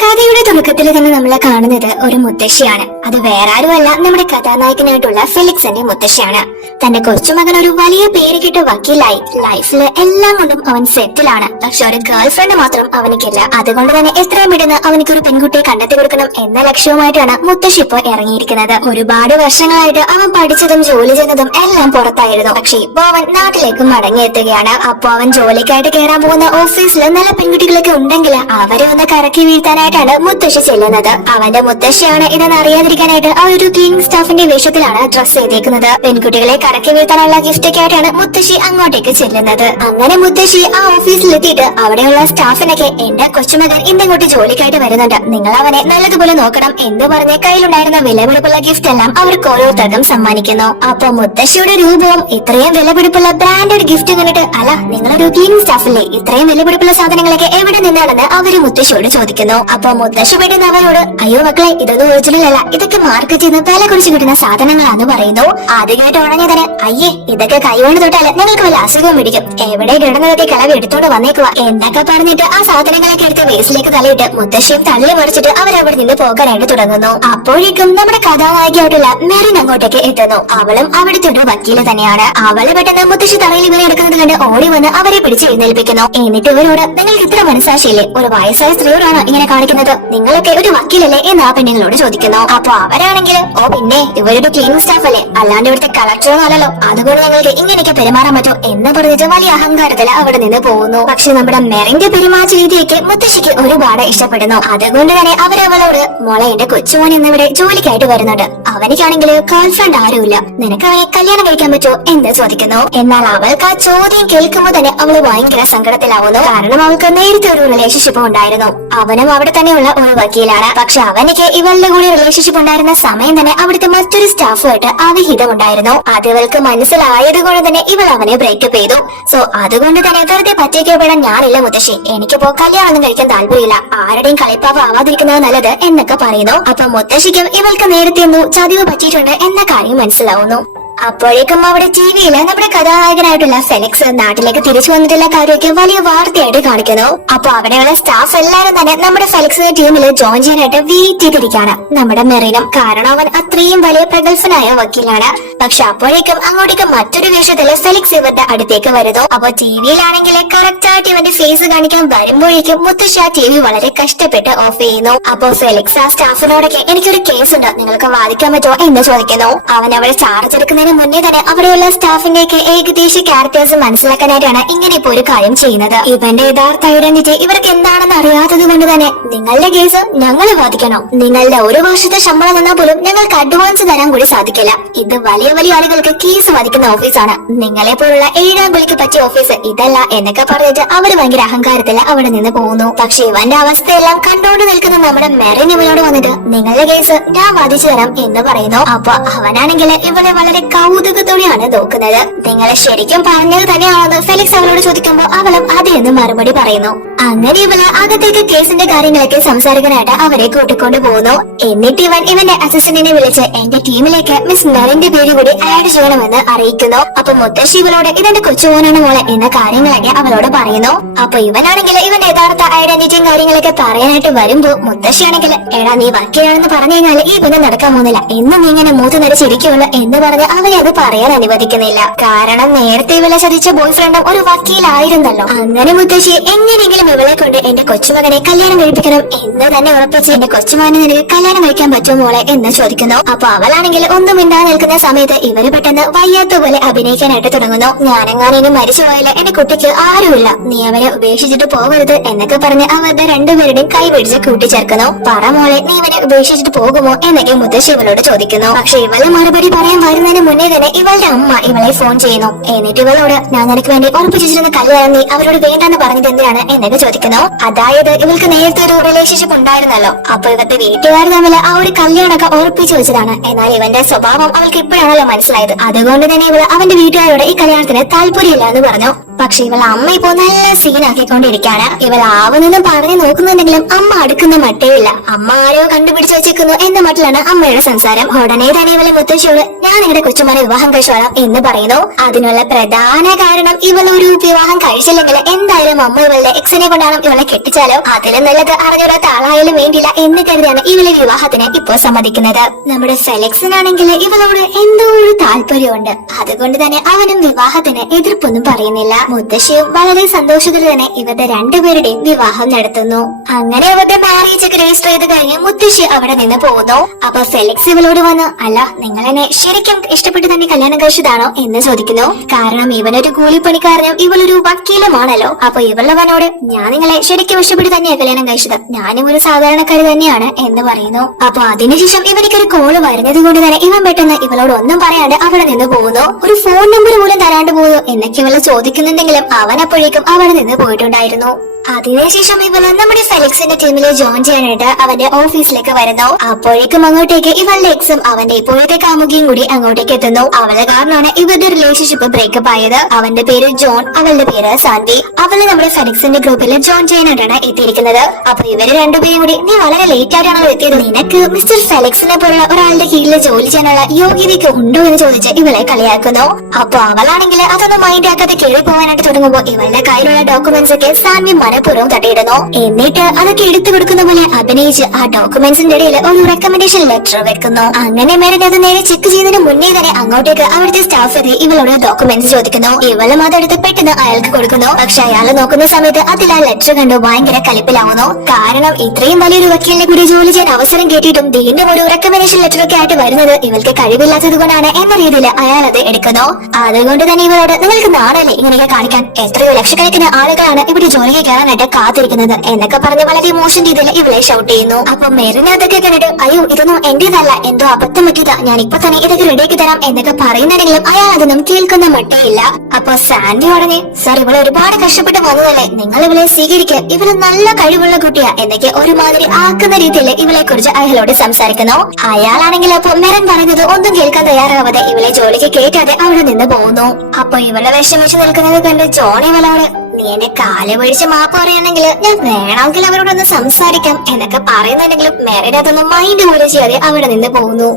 കഥയുടെ തുടക്കത്തിൽ തന്നെ നമ്മൾ കാണുന്നത് ഒരു മുത്തശ്ശിയാണ്. അത് വേറെ ആരുമല്ല, നമ്മുടെ കഥാനായകനായിട്ടുള്ള ഫെലിക്സിന്റെ മുത്തശ്ശിയാണ്. തന്റെ കൊച്ചുമകൻ ഒരു വലിയ പേര് കിട്ട വക്കീലായി ലൈഫില് എല്ലാം കൊണ്ടും അവൻ സെറ്റിലാണ്. പക്ഷെ ഒരു ഗേൾ ഫ്രണ്ട് മാത്രം അവനിക്കില്ല. അതുകൊണ്ട് തന്നെ എത്രയും പെട്ടെന്ന് അവനിക്ക് ഒരു പെൺകുട്ടിയെ കണ്ടെത്തി കൊടുക്കണം എന്ന ലക്ഷ്യവുമായിട്ടാണ് മുത്തശ്ശി ഇപ്പോൾ ഇറങ്ങിയിരിക്കുന്നത്. ഒരുപാട് വർഷങ്ങളായിട്ട് അവൻ പഠിച്ചതും ജോലി ചെയ്യുന്നതും എല്ലാം പുറത്തായിരുന്നു. പക്ഷെ ഇപ്പൊ അവൻ നാട്ടിലേക്ക് മടങ്ങിയെത്തുകയാണ്. അപ്പൊ അവൻ ജോലിക്കായിട്ട് കയറാൻ പോകുന്ന ഓഫീസിൽ നല്ല പെൺകുട്ടികളൊക്കെ ഉണ്ടെങ്കിൽ അവരെ ഒന്ന് കറക്കി വീഴ്ത്താനായിട്ടാണ് മുത്തശ്ശി ചെല്ലുന്നത്. അവന്റെ മുത്തശ്ശിയാണ് ഇതെന്ന് അറിയാതിരിക്കാനായിട്ട് ആ ഒരു ക്ലീനിങ് സ്റ്റാഫിന്റെ വേഷത്തിലാണ് ഡ്രസ് ചെയ്തേക്കുന്നത്. പെൺകുട്ടികളെ കറക്കി വീഴ്ത്താനുള്ള ഗിഫ്റ്റ് ഒക്കെ ആയിട്ടാണ് മുത്തശ്ശി അങ്ങോട്ടേക്ക് ചെല്ലുന്നത്. അങ്ങനെ മുത്തശ്ശി ആ ഓഫീസിലെത്തിയിട്ട് അവിടെയുള്ള സ്റ്റാഫിനൊക്കെ എന്റെ കൊച്ചുമകൻ ഇന്നിങ്ങോട്ട് ജോലിക്കായിട്ട് വരുന്നുണ്ട്, നിങ്ങൾ അവനെ നല്ലതുപോലെ നോക്കണം എന്ന് പറഞ്ഞ് കയ്യിലുണ്ടായിരുന്ന വിലപിടിപ്പുള്ള ഗിഫ്റ്റ് എല്ലാം അവർക്ക് ഓരോരുത്തർക്കും സമ്മാനിക്കുന്നു. അപ്പൊ മുത്തശ്ശിയുടെ രൂപവും ഇത്രയും വിലപിടിപ്പുള്ള ബ്രാൻഡഡ് ഗിഫ്റ്റ് കണ്ടിട്ട്, അല്ല നിങ്ങളൊരു ക്ലീനിങ് സ്റ്റാഫല്ലേ, ഇത്രയും വിലപിടിപ്പുള്ള സാധനങ്ങളൊക്കെ എവിടെ നിന്നാണെന്ന് അവര് മുത്തശ്ശിയോട് ചോദിക്കുന്നു. അപ്പൊ മുത്തശ്ശി പെട്ടെന്ന് അവരോട്, അയ്യോ മക്കളെ, ഇതൊന്നും ഒറിജിനൽ അല്ല, ഇതൊക്കെ മാർക്കറ്റിൽ നിന്ന് വില കുറിച്ച് കിട്ടുന്ന സാധനങ്ങളാന്ന് പറയുന്നു. ആദ്യമായിട്ട് ഉടനെ തന്നെ, അയ്യേ ഇതൊക്കെ കൈകൊണ്ട് തൊട്ടാല് നിങ്ങൾക്ക് വല്ല അസുഖം പിടിക്കും, എവിടെ കിടന്നതൊക്കെ കളവ് എടുത്തോണ്ട് വന്നേക്കുക എന്നൊക്കെ പറഞ്ഞിട്ട് ആ സാധനങ്ങളൊക്കെ എടുത്ത് വേസിലേക്ക് തള്ളിയിട്ട് മുത്തശ്ശിയെ തള്ളി മറിച്ചിട്ട് അവരവിടെ നിന്ന് പോകാനായിട്ട് തുടങ്ങുന്നു. അപ്പോഴേക്കും നമ്മുടെ കഥാനായികയായിട്ടുള്ള മെറിൻ അങ്ങോട്ടേക്ക് എത്തുന്നു. അവളും അവിടുത്തെ ഒരു വക്കീല് തന്നെയാണ്. അവള് പെട്ടെന്ന് മുത്തശ്ശി തറയിൽ ഇവരെ എടുക്കുന്നത് കണ്ട് ഓടി വന്ന് അവരെ പിടിച്ച് എഴുന്നേൽപ്പിക്കുന്നു. എന്നിട്ട് ഇവരോട്, നിങ്ങൾക്ക് ഇത്ര മനസ്സാക്ഷിയില്ലേ, ഒരു വയസ്സായ സ്ത്രീയോടാണോ ഇങ്ങനെ കാണിക്കുന്നത്, നിങ്ങളൊക്കെ ഒരു വക്കീലല്ലേ എന്ന് ആ പെണ്ണുങ്ങളോട് ചോദിക്കുന്നു. അപ്പൊ അവരാണെങ്കിൽ, ഓ പിന്നെ ഇവരൊരു ക്ലീനിങ് സ്റ്റാഫ് അല്ലേ, അല്ലാണ്ട് ഇവിടുത്തെ കളക്ടറൊന്നും അല്ലല്ലോ, അതുകൊണ്ട് ഞങ്ങൾക്ക് ഇങ്ങനെയൊക്കെ പെരുമാറാൻ പറ്റും എന്ന് പറഞ്ഞിട്ട് വലിയ അഹങ്കാരത്തിൽ അവിടെ നിന്ന് പോകുന്നു. പക്ഷെ നമ്മുടെ മെറിന്റെ പെരുമാറ്റ രീതിയൊക്കെ മുത്തശ്ശിക്ക് ഒരുപാട് ഇഷ്ടപ്പെടുന്നു. അതുകൊണ്ട് തന്നെ അവരവളോട്, മോളെ എന്റെ കൊച്ചുമോൻ ഇന്നിവിടെ ജോലിക്കായിട്ട് വരുന്നുണ്ട്, അവനിക്കാണെങ്കിൽ ഗേൾ ഫ്രണ്ട് ആരുമില്ല, നിനക്ക് അവനെ കല്യാണം കഴിക്കാൻ പറ്റുമോ എന്ന് ചോദിക്കുന്നു. എന്നാൽ അവൾക്ക് ആ ചോദ്യം കേൾക്കുമ്പോൾ തന്നെ അവള് ഭയങ്കര സങ്കടത്തിലാവുന്നു. കാരണം അവൾക്ക് നേരത്തെ ഒരു റിലേഷൻഷിപ്പ് ഉണ്ടായിരുന്നു. അവനും അവിടെ തന്നെയുള്ള ഒരു വക്കീലാണ്. പക്ഷെ അവനിക്ക് ഇവളുടെ കൂടെ റിലേഷൻഷിപ്പ് ഉണ്ടായിരുന്ന സമയം തന്നെ അവിടുത്തെ മറ്റൊരു സ്റ്റാഫുമായിട്ട് അവിഹിതമുണ്ടായിരുന്നു. അത് ഇവൾക്ക് മനസ്സിലായത് കൊണ്ട് തന്നെ ഇവൾ അവനെ ബ്രേക്കപ്പ് ചെയ്തു. സോ അതുകൊണ്ട് തന്നെ വെറുതെ പറ്റിക്കപ്പെടാൻ ഞാനില്ല മുത്തശ്ശി, എനിക്കിപ്പോ കല്യാണം കഴിക്കാൻ താല്പര്യമില്ല, ആരുടെയും കളിപ്പാവ് ആവാതിരിക്കുന്നത് നല്ലത് എന്നൊക്കെ പറയുന്നു. അപ്പൊ മുത്തശ്ശിക്കും ഇവൾക്ക് നേരത്തെ ഒന്നും ചതിവ് പറ്റിയിട്ടുണ്ട് എന്ന കാര്യം മനസ്സിലാവുന്നു. അപ്പോഴേക്കും അവിടെ ടിവിയില് നമ്മുടെ കഥാനായകനായിട്ടുള്ള ഫെലിക്സ് നാട്ടിലേക്ക് തിരിച്ചു വന്നിട്ടുള്ള കാര്യമൊക്കെ വലിയ വാർത്തയായിട്ട് കാണിക്കുന്നു. അപ്പൊ അവിടെയുള്ള സ്റ്റാഫ് എല്ലാരും തന്നെ നമ്മുടെ ഫെലിക്സിന്റെ ടീമിൽ ജോയിൻ ചെയ്യാനായിട്ട് വെയിറ്റ് ചെയ്തിരിക്കുകയാണ്. നമ്മുടെ മെറിനും, കാരണം അവൻ അത്രയും വലിയ പ്രഗത്ഭനായ വക്കീലാണ്. പക്ഷെ അപ്പോഴേക്കും അങ്ങോട്ടേക്ക് മറ്റൊരു വേഷത്തില് ഫെലിക്സ് ഇവരുടെ അടുത്തേക്ക് വരുന്നു. അപ്പൊ ടിവിയിലാണെങ്കിൽ കറക്റ്റ് ആയിട്ട് ഇവന്റെ ഫേസ് കാണിക്കാൻ വരുമ്പോഴേക്കും മുത്തശ്ശി ആ ടിവി വളരെ കഷ്ടപ്പെട്ട് ഓഫ് ചെയ്യുന്നു. അപ്പൊ ഫെലിക്സ് ആ സ്റ്റാഫിനോടൊക്കെ, എനിക്കൊരു കേസ് ഉണ്ട്, നിങ്ങൾക്ക് വാദിക്കാൻ പറ്റുമോ എന്ന് ചോദിക്കുന്നു. അവൻ അവിടെ ചാർജ് എടുക്കുന്നതിന് മുന്നേ തന്നെ അവിടെയുള്ള സ്റ്റാഫിന്റെയൊക്കെ ഏകദേശ ക്യാരക്ടേഴ്സ് മനസ്സിലാക്കാനായിട്ടാണ് ഇങ്ങനെ ഇപ്പൊ ഒരു കാര്യം ചെയ്യുന്നത്. ഇവന്റെ യഥാർത്ഥ ഐഡന്റിറ്റി ഇവർക്ക് എന്താണെന്ന് അറിയാത്തത് കൊണ്ട് തന്നെ, നിങ്ങളുടെ കേസ് ഞങ്ങൾ വാദിക്കണോ, നിങ്ങളുടെ ഒരു വർഷത്തെ ശമ്പളം തന്നാൽ പോലും ഞങ്ങൾക്ക് അഡ്വാൻസ് തരാൻ കൂടി സാധിക്കില്ല, ഇത് വലിയ വലിയ ആളുകൾക്ക് കേസ് വാദിക്കുന്ന ഓഫീസാണ്, നിങ്ങളെ പോലുള്ള ഏഴാം വിളിക്ക് പറ്റിയ ഓഫീസ് ഇതല്ല എന്നൊക്കെ പറഞ്ഞിട്ട് അവർ ഭയങ്കര അഹങ്കാരത്തിൽ അവിടെ നിന്ന് പോകുന്നു. പക്ഷെ ഇവന്റെ അവസ്ഥയെല്ലാം കണ്ടുകൊണ്ട് നിൽക്കുന്ന നമ്മുടെ മെറിൻ ഇവനോട് വന്നിട്ട്, നിങ്ങളുടെ കേസ് ഞാൻ വാദിച്ചു തരാം എന്ന് പറയുന്നു. അപ്പൊ അവനാണെങ്കിൽ ഇവളെ വളരെ കൗതുകത്തോടെയാണ് നോക്കുന്നത്. നിങ്ങളെ ശരിക്കും പറഞ്ഞത് തന്നെയാണെന്ന് ഫെലിക്സ് അവളോട് ചോദിക്കുമ്പോൾ അവളും അതെന്ന് മറുപടി പറയുന്നു. അങ്ങനെ ഇവള് അകത്തേക്ക് കേസിന്റെ കാര്യങ്ങളൊക്കെ സംസാരിക്കാനായിട്ട് അവരെ കൂട്ടിക്കൊണ്ട് പോകുന്നു. എന്നിട്ട് ഇവന്റെ അസിസ്റ്റന്റിനെ വിളിച്ച് എന്റെ ടീമിലേക്ക് മിസ് മെറിന്റെ പേര് കൂടി ആഡ് ചെയ്യണമെന്ന് അറിയിക്കുന്നു. അപ്പൊ മുത്തശ്ശി ഇവളോട്, ഇതെന്റെ കൊച്ചുമോനാണ് മോളെ എന്ന കാര്യങ്ങളൊക്കെ അവളോട് പറയുന്നു. അപ്പൊ ഇവനാണെങ്കിൽ ഇവന്റെ യഥാർത്ഥ ഐഡന്റിറ്റിയും കാര്യങ്ങളൊക്കെ പറയാനായിട്ട് വരുമ്പോ മുത്തശ്ശിയാണെങ്കിൽ, എടാ നീ വക്കീലാണെന്ന് പറഞ്ഞു കഴിഞ്ഞാൽ ഈ പിന്നെ നടക്കാൻ പോകുന്നില്ല, എന്ന് നീ ഇങ്ങനെ മൂത്ത് നരച്ചിരിക്കുള്ളൂ എന്ന് പറഞ്ഞ് അവനെ അത് പറയാൻ അനുവദിക്കുന്നില്ല. കാരണം നേരത്തെ ഇവളെ ചതിച്ച ബോയ് ഫ്രണ്ടും ഒരു വക്കീലായിരുന്നല്ലോ. അങ്ങനെ മുത്തശ്ശി എങ്ങനെയെങ്കിലും ഇവളെ കൊണ്ട് എന്റെ കൊച്ചുമകനെ കല്യാണം കഴിപ്പിക്കണം എന്ന് തന്നെ ഉറപ്പിച്ച്, എന്റെ കൊച്ചുമകനെ നിനക്ക് കല്യാണം കഴിക്കാൻ പറ്റുമോ മോളെ എന്ന് ചോദിക്കുന്നു. അപ്പൊ അവളാണെങ്കിൽ ഒന്നും മിണ്ടാതെ നിൽക്കുന്ന സമയത്ത് ഇവര് പെട്ടെന്ന് വയ്യാത്ത പോലെ അഭിനയിക്കാനായിട്ട് തുടങ്ങുന്നു. ഞാനെങ്ങാനും മരിച്ചു പോയാല് എന്റെ കുട്ടിക്ക് ആരുമില്ല, നീ അവനെ ഉപേക്ഷിച്ചിട്ട് പോകരുത് എന്നൊക്കെ പറഞ്ഞ് അവരുടെ രണ്ടുപേരുടെയും കൈ പിടിച്ച് കൂട്ടിച്ചേർക്കുന്നു. പറ മോളെ, നീ ഇവനെ ഉപേക്ഷിച്ചിട്ട് പോകുമോ എന്നൊക്കെ മുത്തശ്ശി ഇവളോട് ചോദിക്കുന്നു. പക്ഷെ ഇവള് മറുപടി പറയാൻ വരുന്നതിന് മുന്നേ തന്നെ ഇവളുടെ അമ്മ ഇവളെ ഫോൺ ചെയ്യുന്നു. എന്നിട്ട് ഇവളോട്, ഞാൻ നിനക്ക് വേണ്ടി ഉറപ്പിച്ചിരുന്ന കല്യാണം നീ അവരോട് വേണ്ടെന്ന് പറഞ്ഞത് എന്തിനാണ് എന്നൊക്കെ ചോദിക്കുന്നു. അതായത് ഇവൾക്ക് നേരത്തെ ഒരു റിലേഷൻഷിപ്പ് ഉണ്ടായിരുന്നല്ലോ, അപ്പൊ ഇവരുടെ വീട്ടുകാർ തമ്മിൽ ആ ഒരു കല്യാണമൊക്കെ ഉറപ്പിച്ചു വെച്ചതാണ്. എന്നാൽ ഇവന്റെ സ്വഭാവം അവൾക്ക് ഇപ്പോഴാണല്ലോ മനസ്സിലായത്. അതുകൊണ്ട് തന്നെ ഇവള് അവന്റെ വീട്ടുകാരോട് ഈ കല്യാണത്തിന് താല്പര്യമില്ല എന്ന് പറഞ്ഞു. പക്ഷെ ഇവൾ അമ്മ ഇപ്പോ നല്ല സീനാക്കിക്കൊണ്ടിരിക്കാണ്. ഇവൾ ആവുന്നെന്നും പറഞ്ഞു നോക്കുന്നുണ്ടെങ്കിലും അമ്മ അടുക്കുന്ന മട്ടേയില്ല. അമ്മ ആരോ കണ്ടുപിടിച്ചു വെച്ചേക്കുന്നു എന്ന മട്ടിലാണ് അമ്മയുടെ സംസാരം. ഉടനെ തന്നെ ഇവളെ മുത്തശ്ശിയോട് ഞാൻ നിങ്ങളുടെ കൊച്ചുമോനെ വിവാഹം കഴിച്ചോളാം എന്ന് പറയുന്നു. അതിനുള്ള പ്രധാന കാരണം ഇവൾ ഒരു വിവാഹം കഴിച്ചില്ലെങ്കിൽ എന്തായാലും അമ്മ ഇവളുടെ എക്സിനെ കൊണ്ടാണ് ഇവളെ കെട്ടിച്ചാലോ അതിലും നല്ലത് അറിഞ്ഞൊരാത്ത ആളായാലും വേണ്ടില്ല എന്ന് കരുതിയാണ് ഇവളെ വിവാഹത്തിന് ഇപ്പോൾ സമ്മതിക്കുന്നത്. നമ്മുടെ ഫെലിക്സിനാണെങ്കിൽ ഇവളോട് എന്തോ ഒരു താല്പര്യമുണ്ട്. അതുകൊണ്ട് തന്നെ അവനും വിവാഹത്തിന് എതിർപ്പൊന്നും പറയുന്നില്ല. മുത്തശ്ശിയും വളരെ സന്തോഷത്തിൽ തന്നെ ഇവരുടെ രണ്ടുപേരുടെയും വിവാഹം നടത്തുന്നു. അങ്ങനെ അവരുടെ മാരേജ് ഒക്കെ രജിസ്റ്റർ ചെയ്ത് കഴിഞ്ഞ് മുത്തശ്ശി അവിടെ നിന്ന് പോകുന്നു. അപ്പൊ ഫെലിക്സ് ഇവളോട് വന്ന് അല്ല നിങ്ങൾ എന്നെ ശരിക്കും ഇഷ്ടപ്പെട്ട് തന്നെ കല്യാണം കഴിച്ചതാണോ എന്ന് ചോദിക്കുന്നു. കാരണം ഇവനൊരു കൂലിപ്പണിക്കാരനും ഇവളൊരു വക്കീലുമാണല്ലോ. അപ്പൊ ഇവളവനോട് ഞാൻ നിങ്ങളെ ശരിക്കും ഇഷ്ടപ്പെട്ട് തന്നെയാണ് കല്യാണം കഴിച്ചത്, ഞാനും ഒരു സാധാരണക്കാരി തന്നെയാണ് എന്ന് പറയുന്നു. അപ്പൊ അതിനുശേഷം ഇവനിക്കൊരു കോള് വരുന്നത് കൊണ്ട് തന്നെ ഇവൻ പെട്ടെന്ന് ഇവളോട് ഒന്നും പറയാണ്ട് അവിടെ നിന്ന് പോകുന്നു. ഒരു ഫോൺ നമ്പർ പോലും തരാണ്ട് പോകുന്നു എന്നൊക്കെ ഇവള് ചോദിക്കുന്നുണ്ടെങ്കിലും അവൻ അപ്പോഴേക്കും അവിടെ നിന്ന് പോയിട്ടുണ്ടായിരുന്നു. അതിനുശേഷം ഇവള് നമ്മുടെ ഫെലിക്സിന്റെ ടീമിൽ ജോയിൻ ചെയ്യാനായിട്ട് അവന്റെ ഓഫീസിലേക്ക് വരുന്നു. അപ്പോഴേക്കും അങ്ങോട്ടേക്ക് ഇവളുടെ എക്സും അവന്റെ ഇപ്പോഴത്തെ കാമുകിയും കൂടി അങ്ങോട്ടേക്ക് എത്തുന്നു. അവളെ കാരണമാണ് ഇവരുടെ റിലേഷൻഷിപ്പ് ബ്രേക്കപ്പ് ആയത്. അവന്റെ പേര് ജോൺ, അവളുടെ പേര് സാൻവി. അവള് നമ്മുടെ ഫെലിക്സിന്റെ ഗ്രൂപ്പിൽ ജോയിൻ ചെയ്യാനായിട്ടാണ് എത്തിയിരിക്കുന്നത്. അപ്പൊ ഇവര് രണ്ടുപേരും കൂടി നീ വളരെ ലേറ്റ് ആയിട്ടാണല്ലോ എത്തിയത്, നിനക്ക് മിസ്റ്റർ ഫെലിക്സിനെ പോലുള്ള ഒരാളുടെ കീഴിൽ ജോലി ചെയ്യാനുള്ള യോഗ്യതയ്ക്ക് ഉണ്ടോ എന്ന് ചോദിച്ച് ഇവളെ കളിയാക്കുന്നു. അപ്പൊ അവളാണെങ്കിൽ അതൊന്നും മൈൻഡ് ആക്കാതെ കീഴിൽ പോകാനായിട്ട് തുടങ്ങുമ്പോൾ ഇവളുടെ കയ്യിലുള്ള ഡോക്യുമെന്റ്സ് ഒക്കെ സാൻവി മനഃപൂർവ്വം തട്ടിയിടുന്നു. എന്നിട്ട് അതൊക്കെ എടുത്തു കൊടുക്കുന്ന പോലെ അഭിനയിച്ച് ആ ഡോക്യുമെന്റ്സിന്റെ ഇടയിൽ ഒരു റെക്കമെൻഡേഷൻ ലെറ്റർ വെക്കുന്നു. അങ്ങനെ മേരൻ അത് നേരെ ചെക്ക് ചെയ്യുന്നതിന് മുന്നേ തന്നെ അങ്ങോട്ടേക്ക് അവിടുത്തെ സ്റ്റാഫ് എത്തി ഇവളോട് ഡോക്യുമെന്റ്സ് ചോദിക്കുന്നു. ഇവളും അതെടുത്ത് പെട്ടെന്ന് അയാൾക്ക് കൊടുക്കുന്നു. പക്ഷെ അയാൾ നോക്കുന്ന സമയത്ത് അതിൽ ആ ലെറ്റർ കണ്ട് ഭയങ്കര കലിപ്പിലാവുന്നു. കാരണം ഇത്രയും വലിയൊരു വക്കീലിനെ കൂടി ജോലി ചെയ്യാൻ അവസരം കേട്ടിട്ടും വീണ്ടും ഒരു റെക്കമെൻഡേഷൻ ലെറ്റർ ഒക്കെ ആയിട്ട് വരുന്നത് ഇവൾക്ക് കഴിവില്ലാത്തത് കൊണ്ടാണ് എന്ന രീതിയിൽ അയാൾ അത് എടുക്കുന്നു. അതുകൊണ്ട് തന്നെ ഇവളോട് നിങ്ങൾക്ക് നാളെ ഇങ്ങനെയൊക്കെ കാണിക്കാൻ എത്രയോ ലക്ഷക്കണക്കിന് ആളുകളാണ് ഇവിടെ ജോലിക്ക് കയറാനായിട്ട് കാത്തിരിക്കുന്നത് എന്നൊക്കെ പറഞ്ഞ് വളരെ മോശം രീതിയിൽ ഇവളെ ഷൗട്ട് ചെയ്യുന്നു. അപ്പൊ മെറിന് അതൊക്കെ കണ്ടിട്ട് അയ്യോ ഇതൊന്നും എന്റേതല്ല, എന്തോ അബദ്ധം പറ്റിയതാ, ഞാൻ ഇപ്പൊ തന്നെ ഇതൊക്കെ റെഡിയാക്കി തരാം എന്നൊക്കെ പറയുന്നുണ്ടെങ്കിലും അയാൾ അതൊന്നും കേൾക്കുന്ന മട്ടേയില്ല. അപ്പൊ സാൻഡി ഉടനെ സാർ ഇവളെ ഒരുപാട് കഷ്ടപ്പെട്ട് വന്നതല്ലേ, നിങ്ങൾ ഇവളെ സ്വീകരിക്കുക, ഇവള് നല്ല കഴിവുള്ള കുട്ടിയാ എന്നൊക്കെ ഒരുമാതിരി ആക്കുന്ന രീതിയിൽ ഇവളെ കുറിച്ച് അയാളോട് സംസാരിക്കുന്നു. അയാളാണെങ്കിൽ അപ്പൊ മെറൻ പറയുന്നത് ഒന്നും കേൾക്കാൻ തയ്യാറാവാതെ ഇവളെ ജോലിക്ക് കേറ്റാതെ അവിടെ നിന്ന് പോകുന്നു. അപ്പൊ ഇവളെ വിഷമിച്ച് നിൽക്കുന്നത് കണ്ട് ജോൺ ഇവളോട് നീ എന്റെ കാല് പിടിച്ച് മാപ്പ് പറയുകയാണെങ്കിൽ ഞാൻ വേണമെങ്കിൽ അവരോടൊന്ന് സംസാരിക്കാം എന്നൊക്കെ പറയുന്നുണ്ടെങ്കിലും മെറിൻ അതൊന്നും മൈൻഡ് പോലും ചെയ്യാതെ അവിടെ നിന്ന് പോകുന്നു.